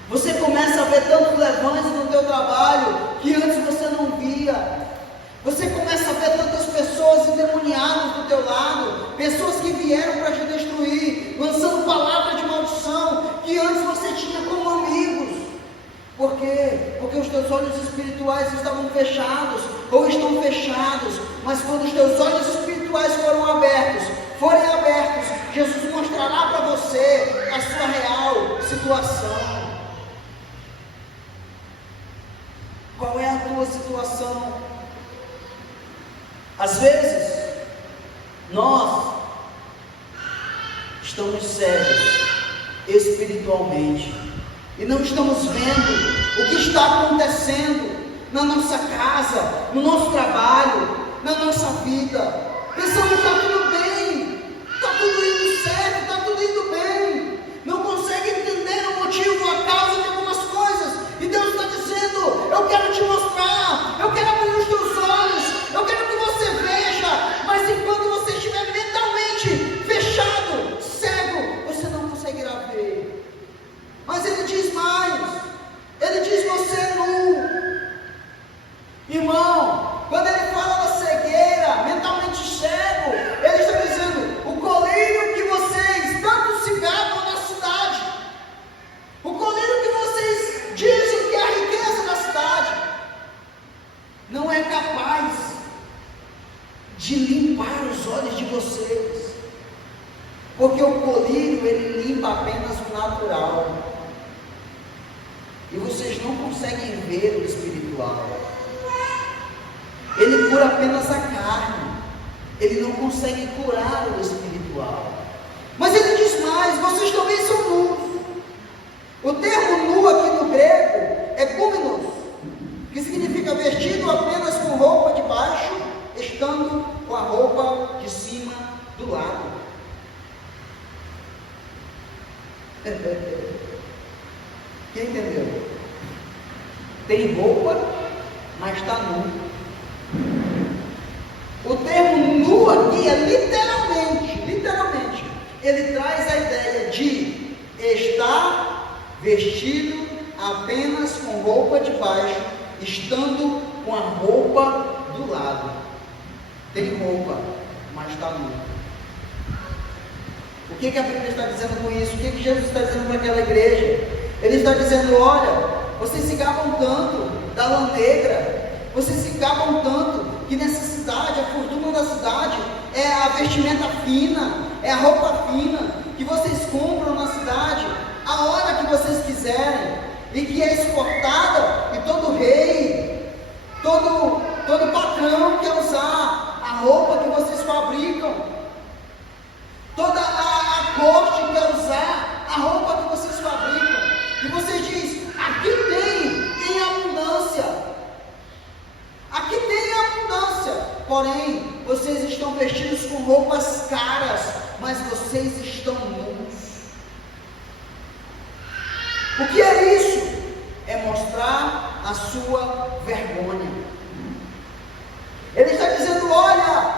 Você começa a ver tantos levantes no teu trabalho que antes você não via. Você começa a ver tantas pessoas endemoniadas do teu lado, pessoas que vieram para te destruir, lançando palavras de maldição que antes você tinha como amigos. Por quê? Porque os teus olhos espirituais estavam fechados, ou estão fechados, mas quando os teus olhos espirituais forem abertos, Jesus mostrará para você a sua real situação. Qual é a tua situação? Às vezes, nós estamos cegos espiritualmente e não estamos vendo o que está acontecendo na nossa casa, no nosso trabalho, na nossa vida. Pensamos que está tudo bem, está tudo indo certo, está tudo indo bem. Não consegue entender o motivo, a causa de algumas coisas. E Deus está dizendo: eu quero te mostrar, eu quero abrir os teus olhos, eu quero que você veja. Mas enquanto você estiver mentalmente fechado, cego, você não conseguirá ver. Mas Ele diz mais, Ele diz: você é nu. Irmão, quando Ele fala da cegueira, mentalmente cego, Ele está dizendo: o coleiro que vocês tanto se gabam na cidade, o coleiro que vocês dizem que é a riqueza da cidade, não é capaz de limpar os olhos de vocês, porque o colírio, ele limpa apenas o natural, e vocês não conseguem ver o espiritual. Ele cura apenas a carne, ele não consegue curar o espiritual. Mas Ele diz mais: vocês também são nus. O termo nu aqui no grego é gúmenos, que significa vestido apenas com roupa de baixo, estando com a roupa de cima do lado. Quem entendeu? Tem roupa, mas está nu. O termo nu aqui é literalmente, ele traz a ideia de estar vestido apenas com roupa de baixo, estando com a roupa do lado. Tem roupa, mas está nu. O que a Bíblia está dizendo com isso? O que Jesus está dizendo para aquela igreja? Ele está dizendo: olha, vocês se gabam tanto da lã negra, vocês se gabam tanto que nessa cidade, a fortuna da cidade é a vestimenta fina, é a roupa fina que vocês compram na cidade a hora que vocês quiserem, e que é exportada, e todo rei, todo patrão quer usar a roupa que vocês fabricam, toda a corte quer usar a roupa que vocês fabricam, e vocês dizem: aqui tem em abundância. Aqui tem abundância, porém, vocês estão vestidos com roupas caras, mas vocês estão nus. O que é isso? É mostrar a sua vergonha. Ele está dizendo: olha,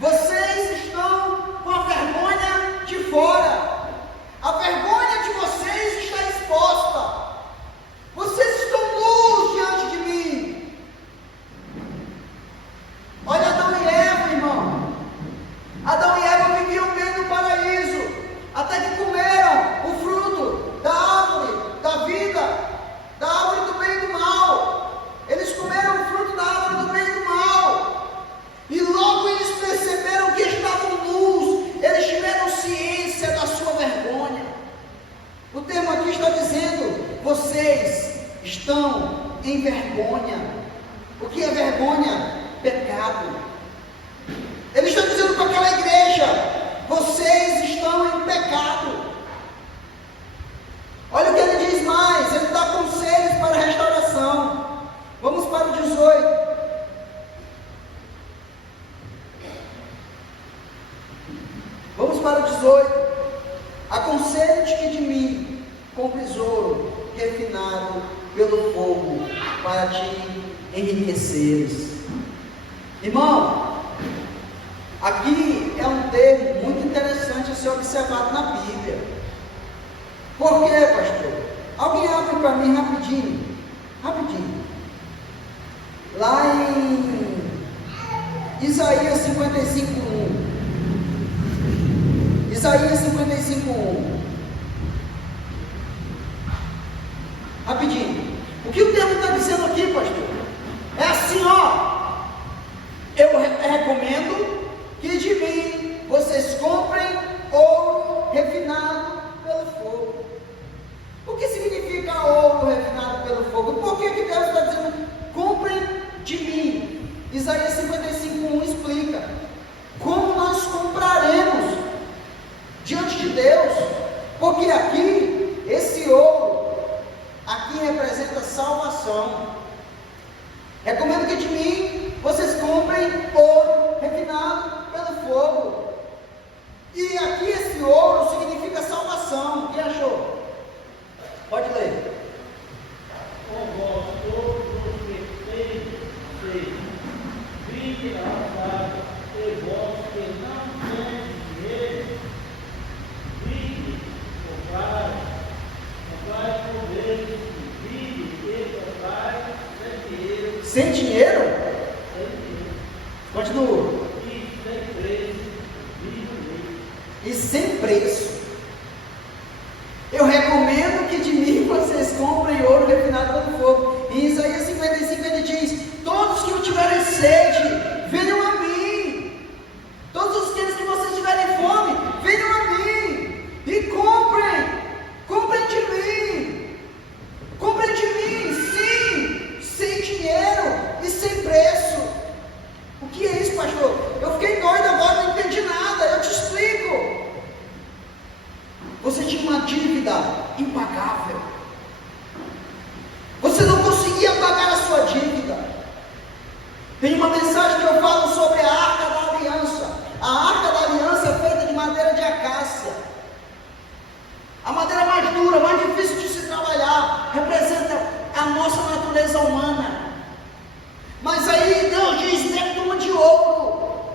vocês estão com a vergonha de fora, a vergonha de vocês está exposta, vocês estão nus diante de mim. Olha Adão e Eva, irmão. Adão e Eva viviam bem no paraíso, até que comeram o fruto da árvore da vida, da árvore do bem e do mal. Eles comeram o fruto da árvore do bem e do mal, e logo eles perceberam que estavam nus. Eles tiveram ciência da sua vergonha. O termo aqui está dizendo: vocês estão em vergonha. O que é vergonha? Pecado. Ele está dizendo para aquela igreja: vocês estão em pecado. Olha o que ele diz mais, ele dá conselhos para a restauração. Vamos para o 18. Vamos para o 18. Aconselho-te que de mim compres ouro refinado pelo fogo, para te enriqueceres. Irmão, aqui é um termo muito interessante a ser observado na Bíblia. Por quê, pastor? Alguém abre para mim rapidinho. Lá em Isaías 55:1. Isaías 55:1. Rapidinho. O que o termo está dizendo aqui, pastor? É assim, ó. recomendo que de mim vocês comprem ouro refinado pelo fogo. O que significa ouro refinado pelo fogo? Por que Deus está dizendo, comprem de mim? Isaías 55:1 explica como nós compraremos diante de Deus, porque aqui, esse ouro, aqui representa salvação. Recomendo que de mim vocês comprem ouro refinado pelo fogo. E aqui esse ouro significa salvação. Quem achou? Pode ler. Com vós todos os que têm sede, vinde ao Pai, e vós que não tendes dinheiro, vinde, comprai comer, vinde e comprai sem dinheiro. Sem dinheiro? Sem dinheiro. Continua. E sem preço, vinde. E sem preço. Eu recomendo que de mim vocês comprem ouro refinado pelo fogo. Em Isaías 55 ele diz, todos que tiverem sede, venham a mim. Todos aqueles que vocês tiverem fome, venham a mim. E comprem de mim. Comprem de mim, sim, sem dinheiro e sem preço. O que é isso, pastor? Eu fiquei doido agora, não entendi nada, eu te explico. Você tinha uma dívida impagável. Você não conseguia pagar a sua dívida. Tem uma mensagem que eu falo sobre a Arca da Aliança. A Arca da Aliança é feita de madeira de acácia. A madeira mais dura, mais difícil de se trabalhar, representa a nossa natureza humana. Mas aí Deus diz, betuma de ouro.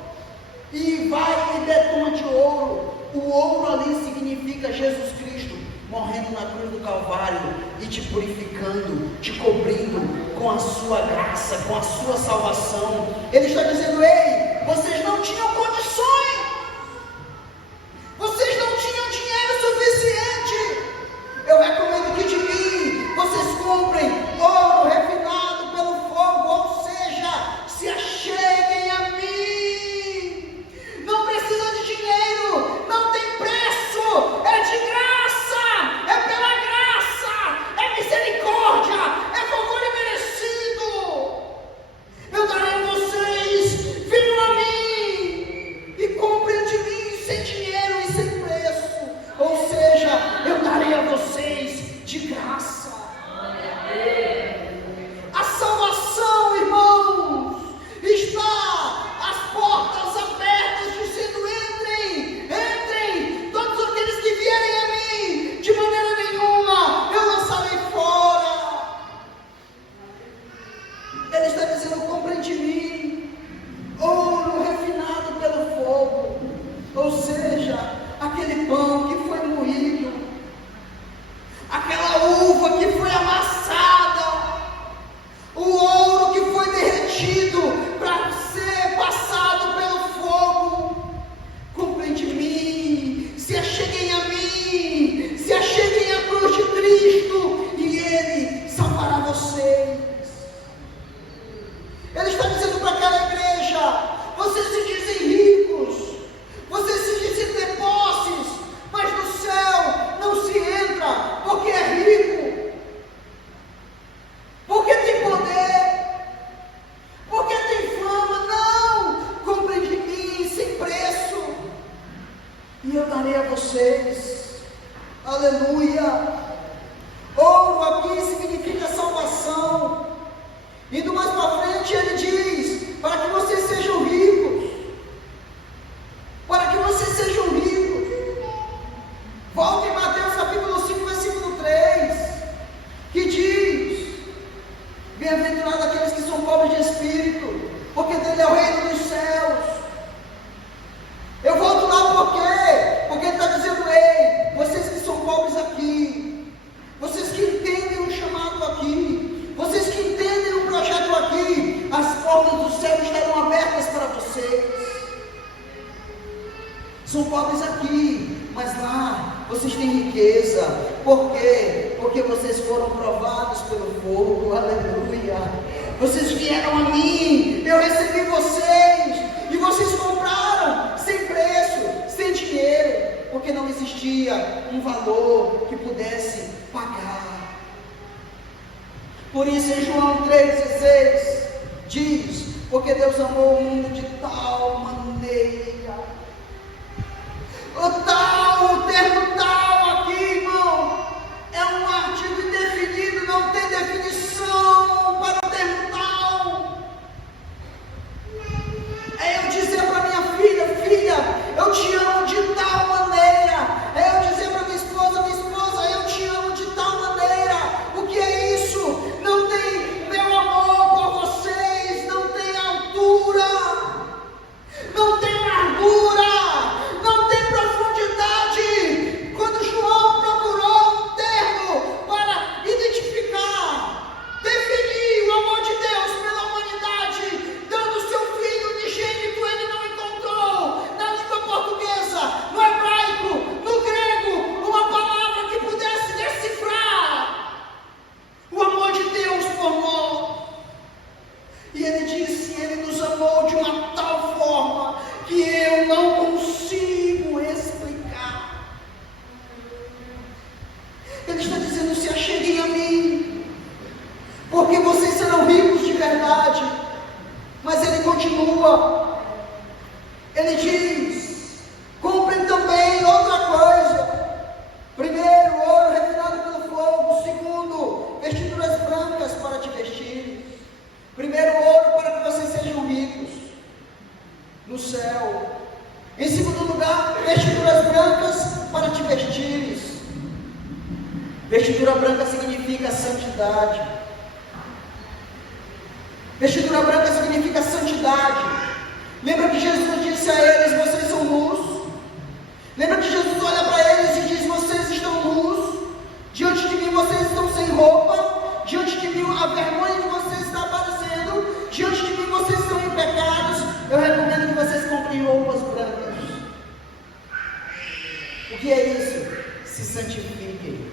E vai e betuma de ouro. O ouro ali significa Jesus Cristo morrendo na cruz do Calvário e te purificando, te cobrindo com a sua graça, com a sua salvação. Ele está dizendo, ei, vocês não tinham condições, vocês não tinham dinheiro suficiente. Eu recomendo que de mim vocês comprem ouro refinado pelo fogo, ou seja, se acheguem a mim. Não precisa de dinheiro, não tem preço, é de graça, é pela graça, é misericórdia, é favor imerecido. Eu darei a vocês, venham a mim e comprem de mim sem dinheiro e sem preço, ou seja, eu darei a vocês de graça. A salvação, irmãos, está às portas abertas, dizendo, entrem, todos aqueles que vierem a mim, de maneira nenhuma eu lançarei fora. Ele está dizendo, comprem de mim, ouro refinado pelo fogo, ou seja, aquele pão que foi moído, aquela uva que foi amassada, o ouro que foi derretido para ser passado pelo fogo. Comprem de mim, se acheguem a mim, se acheguem à cruz de Cristo e Ele salvará vocês. Ele está dizendo para aquela igreja, vocês se dizem ricos, vocês se dizem ter posses, mas no céu não se entra, porque é rico, porque tem poder, porque tem fama. Não, comprem de mim sem preço, e eu darei a vocês. Aleluia. Ouro aqui significa salvação. Indo mais para frente ele diz, para que vocês sejam ricos, para que vocês sejam ricos. Volta em Mateus capítulo 5, versículo 3, que diz, bem-aventurados aqueles que são pobres de espírito, porque dele é o reino dos céus. Eu volto lá por quê? Porque ele está dizendo, ei, vocês que são pobres aqui, vocês que entendem o chamado aqui, vocês que entendem o projeto aqui, as portas do céu estarão abertas para vocês. São pobres aqui, mas lá vocês têm riqueza. Por quê? Porque vocês foram provados pelo fogo. Aleluia. Vocês vieram a mim, eu recebi vocês, e havia um valor que pudesse pagar. Por isso em João 3,16 diz: porque Deus amou o mundo de tal maneira. O termo tal aqui, irmão, é um artigo indefinido, não tem definição para o termo tal. É eu dizer para minha filha: filha, eu te amo de tal maneira. É eu dizer para minha esposa: eu te amo de tal maneira. O que é isso? Não tem meu amor por vocês, não tem altura, não tem largura, não tem profundidade. Quando João procurou um termo para identificar, definir o amor de Deus pela humanidade, dando seu filho unigênito, ele não encontrou na língua portuguesa, no hebraico, no grego, uma palavra que pudesse decifrar o amor de Deus por nós. E ele disse: ele nos amou de uma tal forma que eu não consigo explicar. Ele está dizendo: se acheguem a mim, porque vocês serão ricos de verdade. Mas ele continua, ele diz: comprem também outra coisa. Primeiro, ouro refinado pelo fogo. Segundo, vestiduras brancas para te vestir. Primeiro, ouro para que vocês sejam ricos no céu. Em segundo lugar, vestiduras brancas para te vestires. Vestidura branca significa santidade. Vestidura branca significa santidade. Lembra que Jesus disse a eles: vocês são luz. Lembra que Jesus olha para eles e diz: vocês estão luz. Diante de mim vocês estão sem roupa. Diante de mim a vergonha de vocês está aparecendo. Diante de mim vocês estão em pecados. Eu recomendo que vocês comprem roupas brancas. O que é isso? Se santifiquem.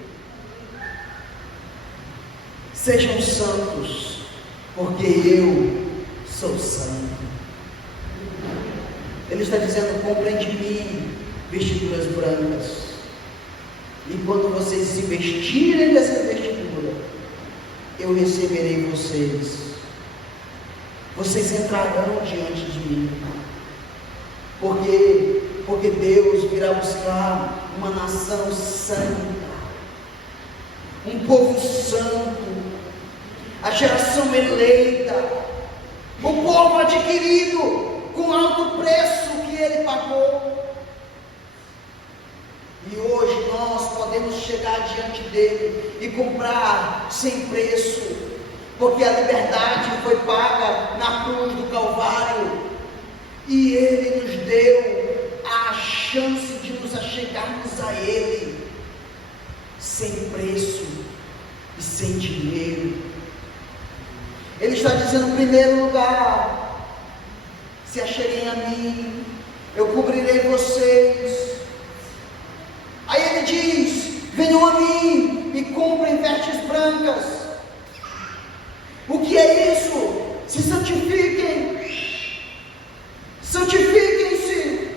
Sejam santos, porque eu sou santo. Ele está dizendo: comprem de mim vestiduras brancas. E quando vocês se vestirem dessa vestidura, eu receberei vocês. Vocês entrarão diante de mim. Porque Deus virá buscar uma nação santa, um povo santo, a geração eleita, o povo adquirido com alto preço que ele pagou. E hoje nós podemos chegar diante dele e comprar sem preço, porque a liberdade foi paga na cruz do Calvário, e ele nos deu a chance de nos achegarmos a ele sem preço e sem dinheiro. Ele está dizendo: em primeiro lugar, se acheguem a mim, eu cobrirei vocês. Aí ele diz: venham a mim e comprem vestes brancas. O que é isso? Se santifiquem. Santifiquem-se,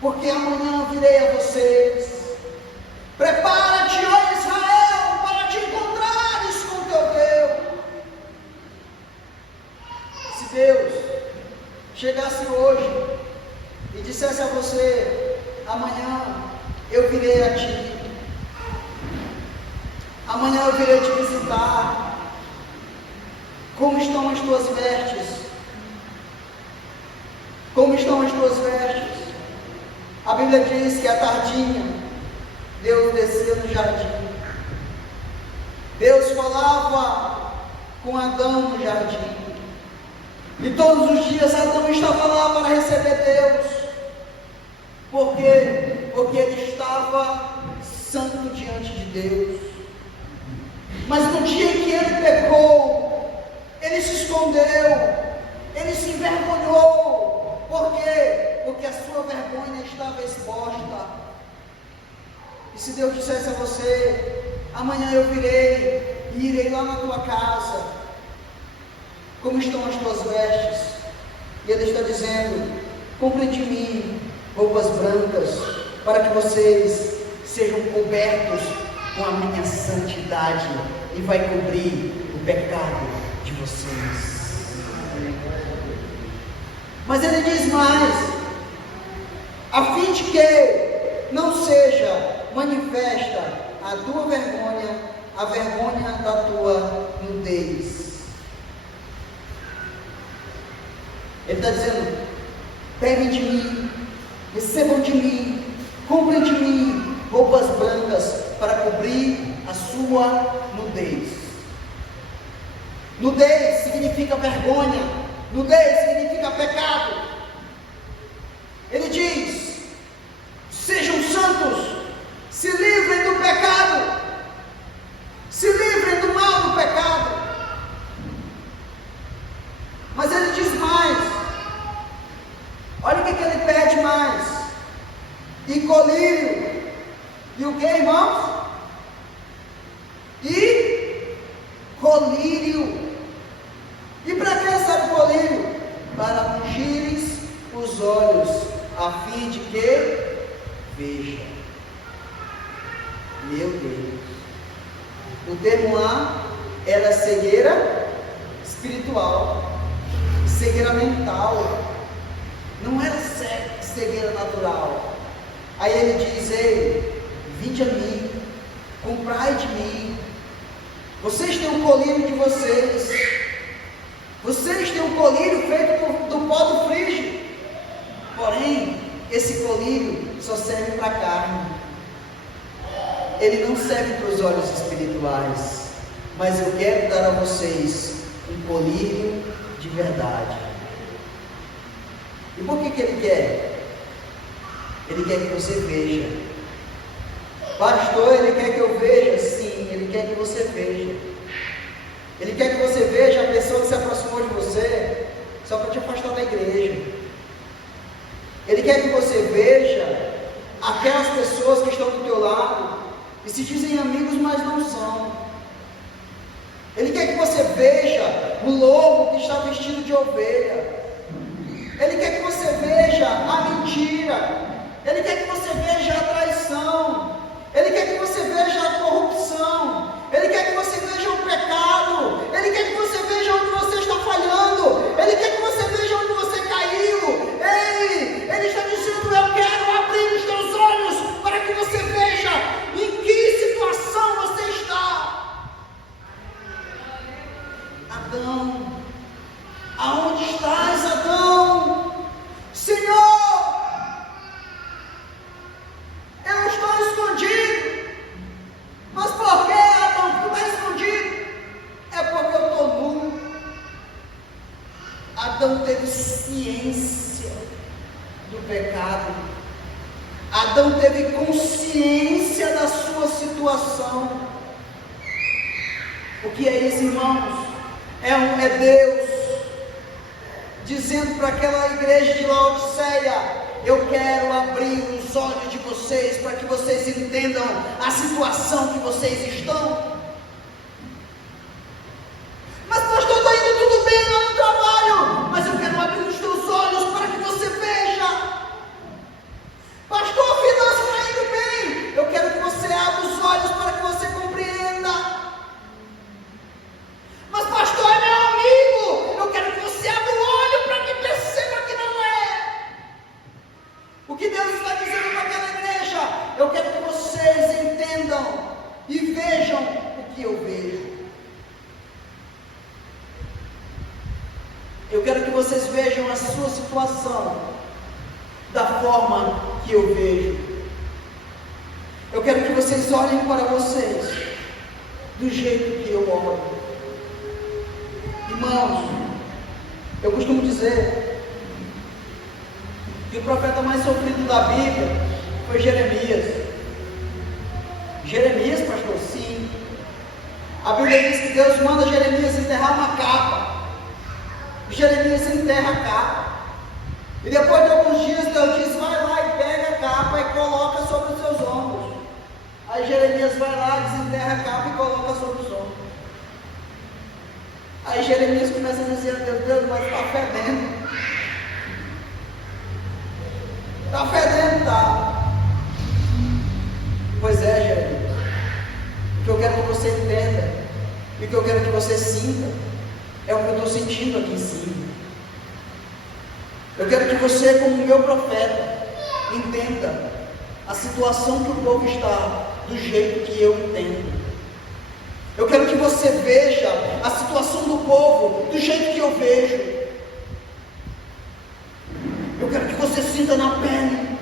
porque amanhã virei a vocês. Prepara-te, ó Israel, para te encontrares com teu Deus. Se Deus chegasse hoje e dissesse a você: amanhã eu virei a ti, amanhã eu virei te visitar, como estão as tuas vestes? Como estão as tuas vestes? A Bíblia diz que à tardinha Deus descia no jardim. Deus falava com Adão no jardim. E todos os dias Adão estava lá para receber Deus. Por quê? Porque ele estava santo diante de Deus. Mas no dia que ele pecou, ele se escondeu, ele se envergonhou. Por quê? Porque a sua vergonha estava exposta. E se Deus dissesse a você: amanhã eu virei e irei lá na tua casa, como estão as tuas vestes? E ele está dizendo: comprem de mim roupas brancas, para que vocês sejam cobertos com a minha santidade e vai cobrir o pecado de vocês. Mas ele diz mais: a fim de que não seja manifesta a tua vergonha, a vergonha da tua nudez. Ele está dizendo: peguem de mim, recebam de mim, comprem de mim roupas brancas para cobrir a sua nudez. Nudez significa vergonha, nudez significa pecado. Ele diz: sejam santos, se livrem do pecado, se livrem do mal do pecado. Mas ele diz mais, olha o que ele pede mais: e colírio, e o que, irmãos? E colírio. E para que serve o colírio? Para ungires os olhos, a fim de que veja. Meu Deus, o termo lá era cegueira espiritual, cegueira mental, não era cegueira natural. Aí ele diz: ei, vinde a mim, comprai de mim, vocês têm um colírio de vocês, vocês têm um colírio feito do pó do frígio, porém, esse colírio só serve para a carne, ele não serve para os olhos espirituais, mas eu quero dar a vocês um colírio de verdade. E por que ele quer? Ele quer que você veja. Pastor, ele quer que eu veja? Sim, ele quer que você veja. Ele quer que você veja a pessoa que se aproximou de você só para te afastar da igreja. Ele quer que você veja aquelas pessoas que estão do teu lado e se dizem amigos, mas não são. Ele quer que você veja o lobo que está vestido de ovelha. Ele quer que você veja a mentira. Ele quer que você veja a traição. Ele quer que você veja a corrupção. Ele quer que você veja o pecado. Ele quer que você veja onde você está falhando. Ele quer que você veja onde você caiu. Ei, ele está dizendo: eu quero abrir os teus olhos para que você veja em que situação você está. Adão, aonde estás, Adão? Senhor, eu estou escondido. Mas por que, Adão, tu está escondido? É porque eu estou nu. Adão teve ciência do pecado. Adão teve consciência da sua situação. O que é isso, irmãos? É Deus dizendo para aquela igreja de Laodiceia: eu quero abrir os olhos de vocês para que vocês entendam a situação que vocês estão. Mas pastor, está indo tudo bem lá no trabalho, mas eu quero abrir os teus olhos para que você veja. Pastor, a finança está indo bem, eu quero que você abra os olhos para que você compreenda. Mas pastor, é meu amigo, eu quero que você abra o olho para que perceba que não é. O que Deus está dizendo para aquela igreja: eu quero que vocês entendam e vejam o que eu vejo. Eu quero que vocês vejam a sua situação da forma que eu vejo. Eu quero que vocês olhem para vocês do jeito que eu olho. Irmãos, eu costumo dizer que o profeta mais sofrido da Bíblia foi Jeremias. Jeremias, pastor, sim. A Bíblia diz que Deus manda Jeremias enterrar uma capa. Jeremias enterra a capa. E depois de alguns dias Deus diz: vai lá e pega a capa e coloca sobre os seus ombros. Aí Jeremias vai lá, desenterra a capa e coloca sobre os ombros. Aí Jeremias começa a dizer a Deus: Deus, mas está fedendo. Está fedendo, tá? Pois que eu quero que você sinta é o que eu estou sentindo aqui em cima. Eu quero que você, como meu profeta, entenda a situação que o povo está do jeito que eu entendo. Eu quero que você veja a situação do povo do jeito que eu vejo. Eu quero que você sinta na pele.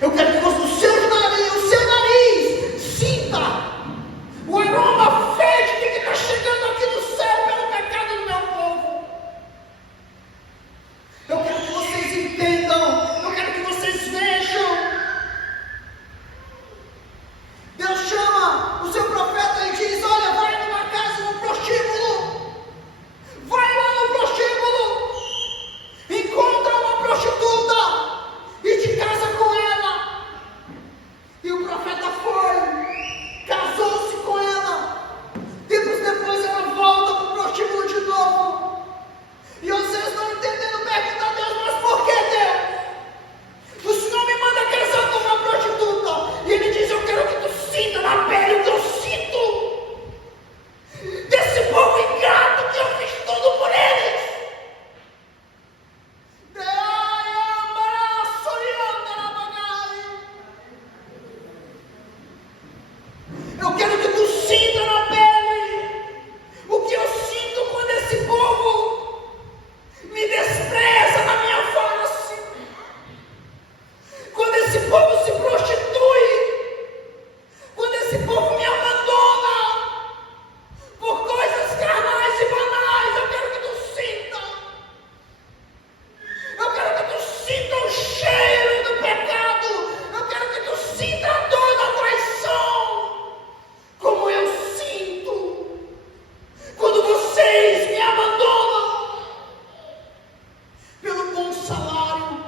Eu quero que você, o seu nariz sinta o aroma fétido que está chegando aqui do céu pelo pecado do meu povo. Eu quero que vocês entendam. Eu quero que vocês vejam. Deus chama o seu profeta e diz: olha, vai numa casa, num prostíbulo. Vai lá no prostíbulo. Encontra uma prostituta e te casa com ela. E o profeta foi, casou-se com ela. Tempos depois ela volta para o prostíbulo de novo. E vocês estão entendendo, pergunta a Deus: mas por que, Deus? O Senhor me manda casar com uma prostituta. E Ele diz: eu quero que tu sinta na pele o que eu sinto desse povo ingrato que eu fiz tudo por eles. Eu quero que tu sinta na pele o que eu sinto quando esse povo me despreza na minha face, quando esse povo se prostitui, quando esse povo me abandona por coisas carnais e banais. Eu quero que tu sinta. Eu quero que tu sinta o cheiro do pecado. Eu quero que tu sinta a dor da traição, como eu sinto quando vocês me abandonam pelo bom salário,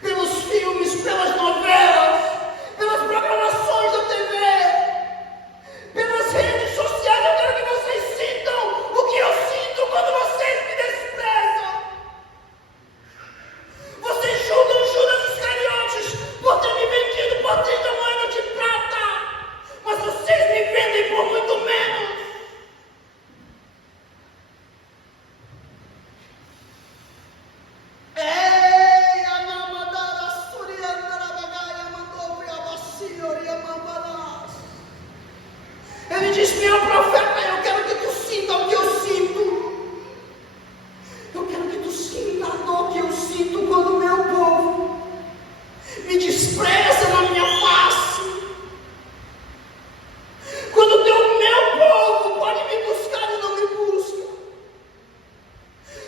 pelos filmes, pelas novelas, pelas programações da TV, pelas redes sociais. Eu quero que vocês sintam o que eu sinto quando vocês me desprezam. Vocês julgam Judas Iscariotes por ter me vendido por 30 moedas de prata, mas vocês me vendem por muito menos. Ei, Anamadara, Suriandara, Bagaia, Mandobre, Abaciori, Amambanas. Ele diz: meu profeta, eu quero que tu sinta o que eu sinto. Eu quero que tu sinta a dor que eu sinto quando o meu povo me despreza na minha face. Quando o meu povo pode me buscar e não me busca.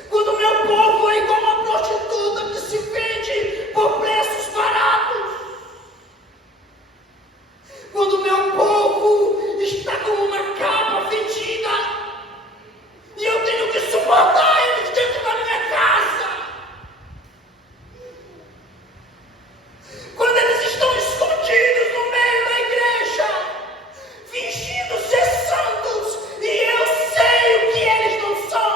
Quando o meu povo é igual uma prostituta que se vende por preços baratos. Quando o meu povo está como uma capa fedida e eu tenho que suportar eles dentro da minha casa. Quando eles estão escondidos no meio da igreja, fingindo ser santos, e eu sei o que eles não são.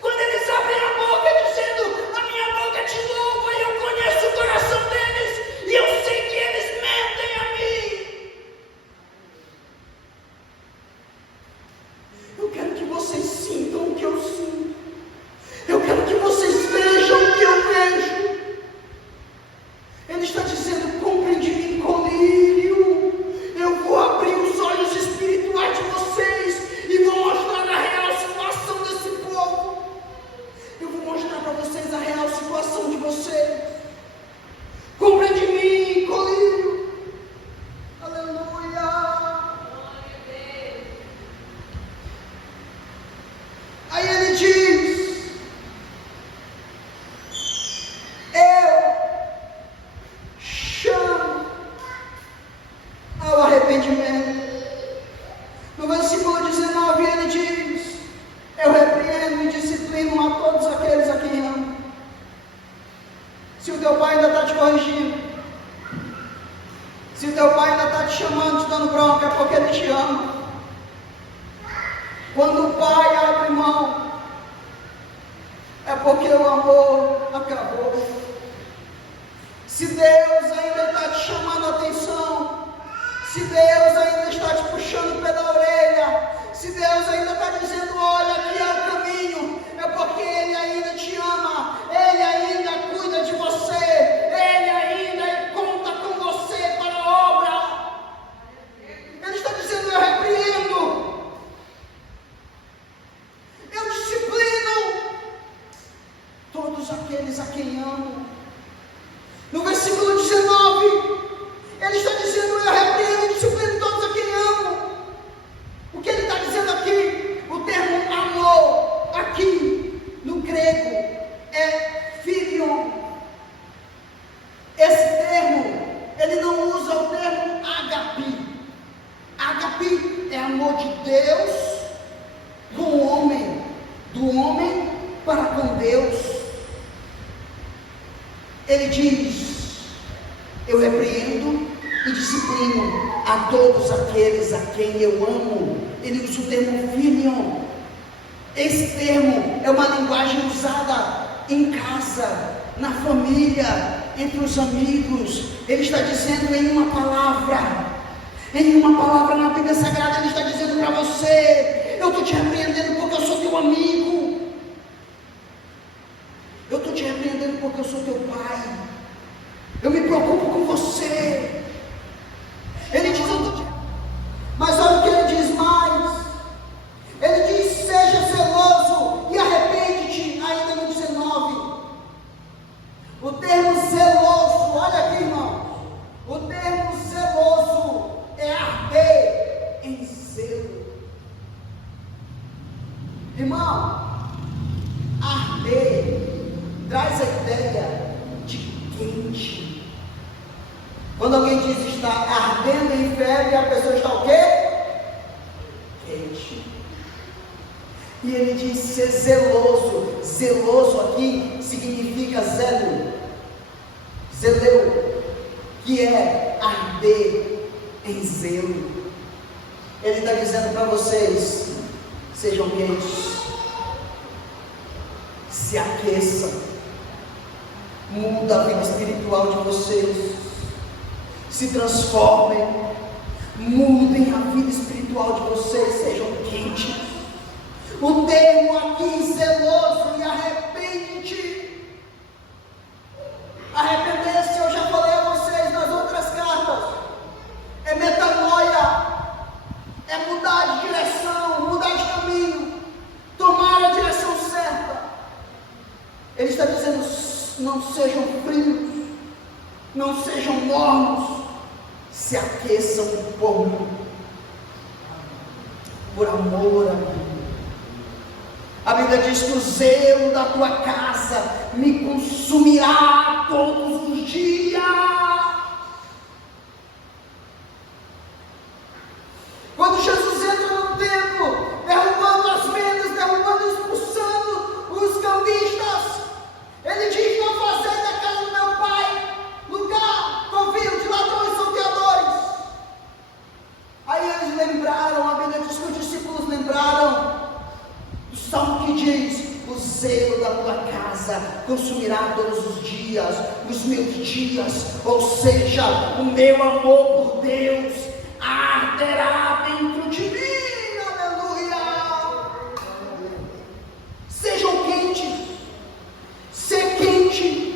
Quando eles abrem a boca dizendo: a minha boca te louva, e eu conheço o coração deles, e eu sei que eles mentem a mim. Eu quero que vocês sintam o que eu sinto. Eu quero que vocês vejam o que eu vejo. Ele está dizendo: comprem de mim colírio. Eu vou abrir os olhos espirituais de vocês e vou mostrar a real situação desse povo. Eu vou mostrar para vocês a real situação de vocês. Comprem de mim colírio. Aleluia. Aí ele diz: eu chamo ao arrependimento. No versículo 19 ele diz: eu repreendo e disciplino a todos aqueles a quem amo. Se o teu pai ainda está te corrigindo, se o teu pai ainda está te chamando, te dando bronca, é porque ele te ama. Quando o pai abre mão, é porque o amor acabou. Se Deus ainda está te chamando a atenção, se Deus ainda está te puxando pela orelha, se Deus ainda está dizendo, olha, aqui é o caminho, é porque Ele ainda te ama, Ele ainda cuida de você, Ele ainda conta com você para a obra. Ele está dizendo, eu repreendo, eu disciplino todos aqueles a quem amo. No versículo 19, ele está dizendo, eu repreendo e disciplino todos a quem amo. O que ele está dizendo aqui? O termo amor, aqui, no grego, é philion. Esse termo, ele não usa o termo agape. Agape é amor de Deus com o homem, do homem para com Deus. Ele diz, eu repreendo e disciplino a todos aqueles a quem eu amo. Ele usa o termo philion. Esse termo é uma linguagem usada em casa, na família, entre os amigos. Ele está dizendo em uma palavra na Bíblia Sagrada, ele está dizendo para você, eu estou te repreendendo porque eu sou teu amigo. Eu estou te repreendendo porque eu sou teu pai. Eu me preocupo com você. Ele diz, mas olha o que ele diz mais. Ele diz, seja zeloso e arrepende-te, ainda no 19. O termo zeloso, olha aqui, irmãos. O termo zeloso é arder em zelo. Irmão, arder traz a ideia de quente. Quando alguém diz está ardendo em febre, a pessoa está o quê? Quente. E ele diz ser zeloso. Zeloso aqui significa zelo. Zeleu, que é arder em zelo. Ele está dizendo para vocês, sejam quentes, se aqueçam. Muda a vida espiritual de vocês, se transformem, mudem a vida espiritual de vocês, sejam quentes. O termo aqui, zeloso e arrepende-te. Arrepender-se, eu já falei a vocês nas outras cartas, é metanoia, é mudar de direção, mudar de caminho, tomar a direção certa. Ele está dizendo, não sejam frios, não sejam mornos, se aqueçam por amor a mim. A Bíblia diz que o zelo da tua casa me consumirá todos os dias. Quando Jesus entra no templo, derrubando as vendas, expulsando os cambistas, ele diz, não fazei da casa do meu pai lugar covil de ladrões e salteadores. Aí eles lembraram, a Bíblia diz que os discípulos lembraram do salmo que diz, o zelo da tua casa consumirá todos os dias, os meus dias, ou seja, o meu amor por Deus arderá dentro de mim, aleluia. Sejam quentes, ser quente.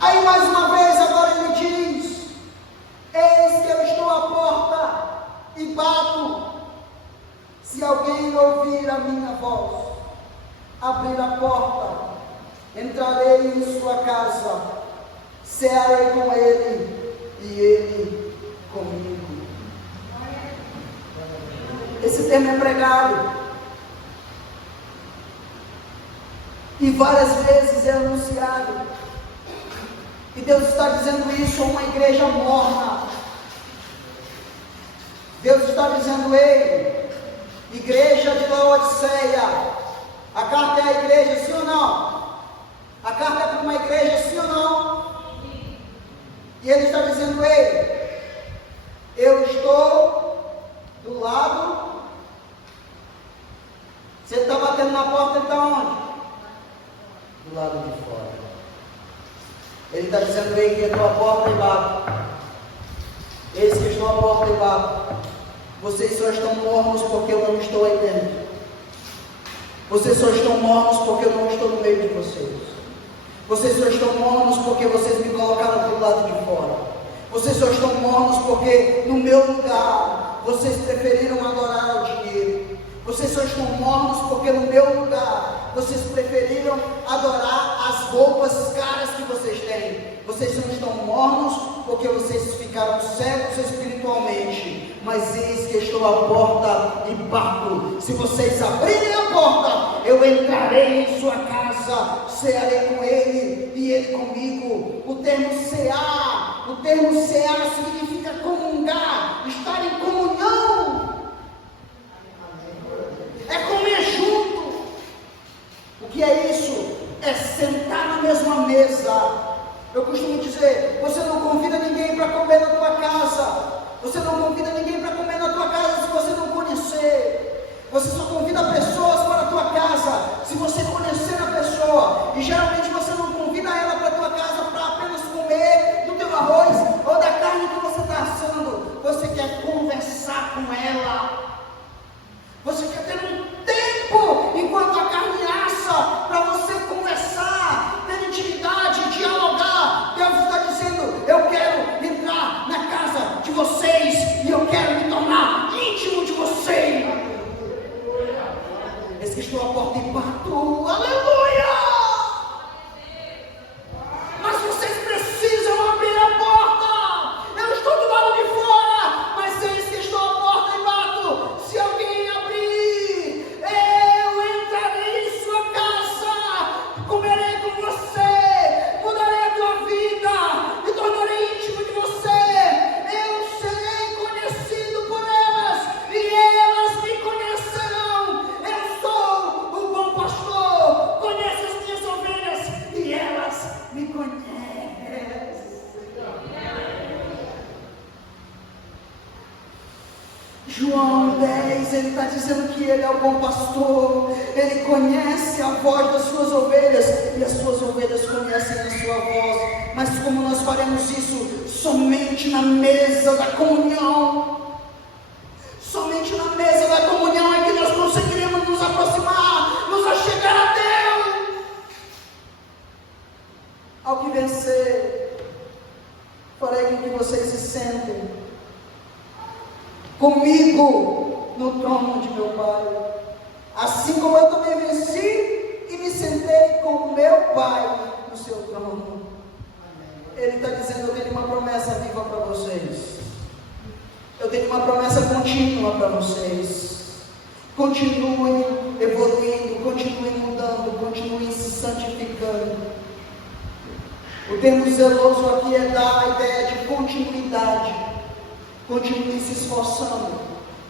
Aí mais uma vez agora ele diz, eis que eu estou à porta e bato. Se alguém ouvir a minha voz, abrir a porta, entrarei em sua casa, cearei com ele e ele comigo. Esse tema é pregado e várias vezes é anunciado, e Deus está dizendo isso a uma igreja morna. Deus está dizendo, ei, igreja de Laodiceia, a carta é a igreja, sim ou não? A carta é para uma igreja, sim ou não? E ele está dizendo, ei, eu estou do lado. Você está batendo na porta, ele está onde? Do lado de fora. Ele está dizendo, ei, que é a tua porta e bato. Eis que estou à porta e bato. Vocês só estão mornos porque eu não estou aí dentro. Vocês só estão mornos porque eu não estou no meio de vocês. Vocês só estão mornos porque vocês me colocaram do lado de fora. Vocês só estão mornos porque no meu lugar vocês preferiram adorar ao dinheiro. Vocês só estão mornos porque no meu lugar vocês preferiram adorar as roupas caras que vocês têm. Vocês não estão mornos porque vocês ficaram cegos espiritualmente. Mas eis que estou à porta e bato. Se vocês abrirem a porta, eu entrarei em sua casa, cearei com ele e ele comigo. O termo cear significa comungar, estar em comunhão. É comer junto. O que é isso? É sentar na mesma mesa. Eu costumo dizer, você não convida ninguém para comer na tua casa. Você não convida ninguém para comer na tua casa se você não conhecer. Você só convida pessoas para a tua casa se você conhecer a pessoa. E geralmente você não convida ela para a tua casa para apenas comer do teu arroz ou da carne que você está assando. Você quer conversar com ela. Você quer ter um tempo enquanto a carne assa para você conversar, ter intimidade, dialogar. Deus está dizendo, eu quero entrar na casa de vocês e eu quero me tornar íntimo de vocês. Eis que estou à porta e bato. Aleluia! Mas vocês precisam abrir a porta. Eu estou do lado de fora, mas eis que estou à porta e bato. Se alguém abrir, eu entrarei em sua casa, comerei com você, mudarei a tua vida, me tornarei íntimo de você. Eu serei conhecido por elas e elas me conhecerão. Eu sou o bom pastor, conheço as minhas ovelhas e elas me conhecem. João 10, ele está dizendo que ele é o bom pastor, ele conhece a voz das suas ovelhas e as suas ovelhas conhecem a sua voz. Mas como nós faremos isso? Somente na mesa da comunhão. Somente na mesa da comunhão é que nós conseguiremos nos aproximar, nos achegar a Deus. Ao que vencer, farei com que vocês se sentem comigo no trono de meu Pai, assim como eu também venci e me sentei com meu Pai no seu trono. Ele está dizendo, eu tenho uma promessa viva para vocês, eu tenho uma promessa contínua para vocês. Continuem evoluindo, continuem mudando, continuem se santificando. O termo zeloso aqui é dar a ideia de continuidade. Continuem se esforçando,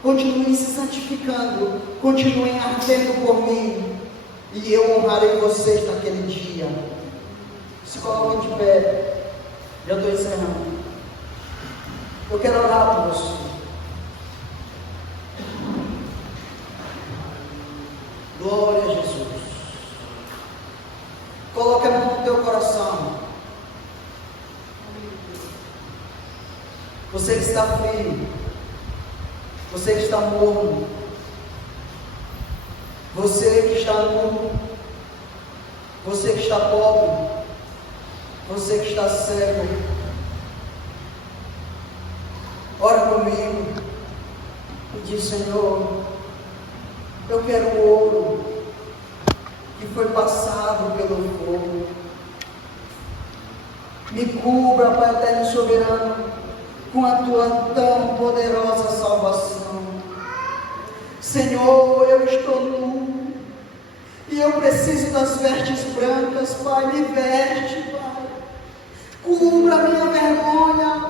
continuem se santificando, continuem ardendo por mim, e eu honrarei vocês naquele dia. Se coloquem de pé, já estou encerrando. Eu quero orar por você. Glória a Jesus. Coloque a mão no teu coração. Você que está frio, você que está morno, você que está nu, você que está pobre, você que está cego, ora comigo e diz, Senhor, eu quero o ouro que foi passado pelo fogo. Me cubra, Pai eterno e soberano, com a tua tão poderosa salvação. Senhor, eu estou nu e eu preciso das vestes brancas, Pai. Me veste, Pai. Cubra a minha vergonha,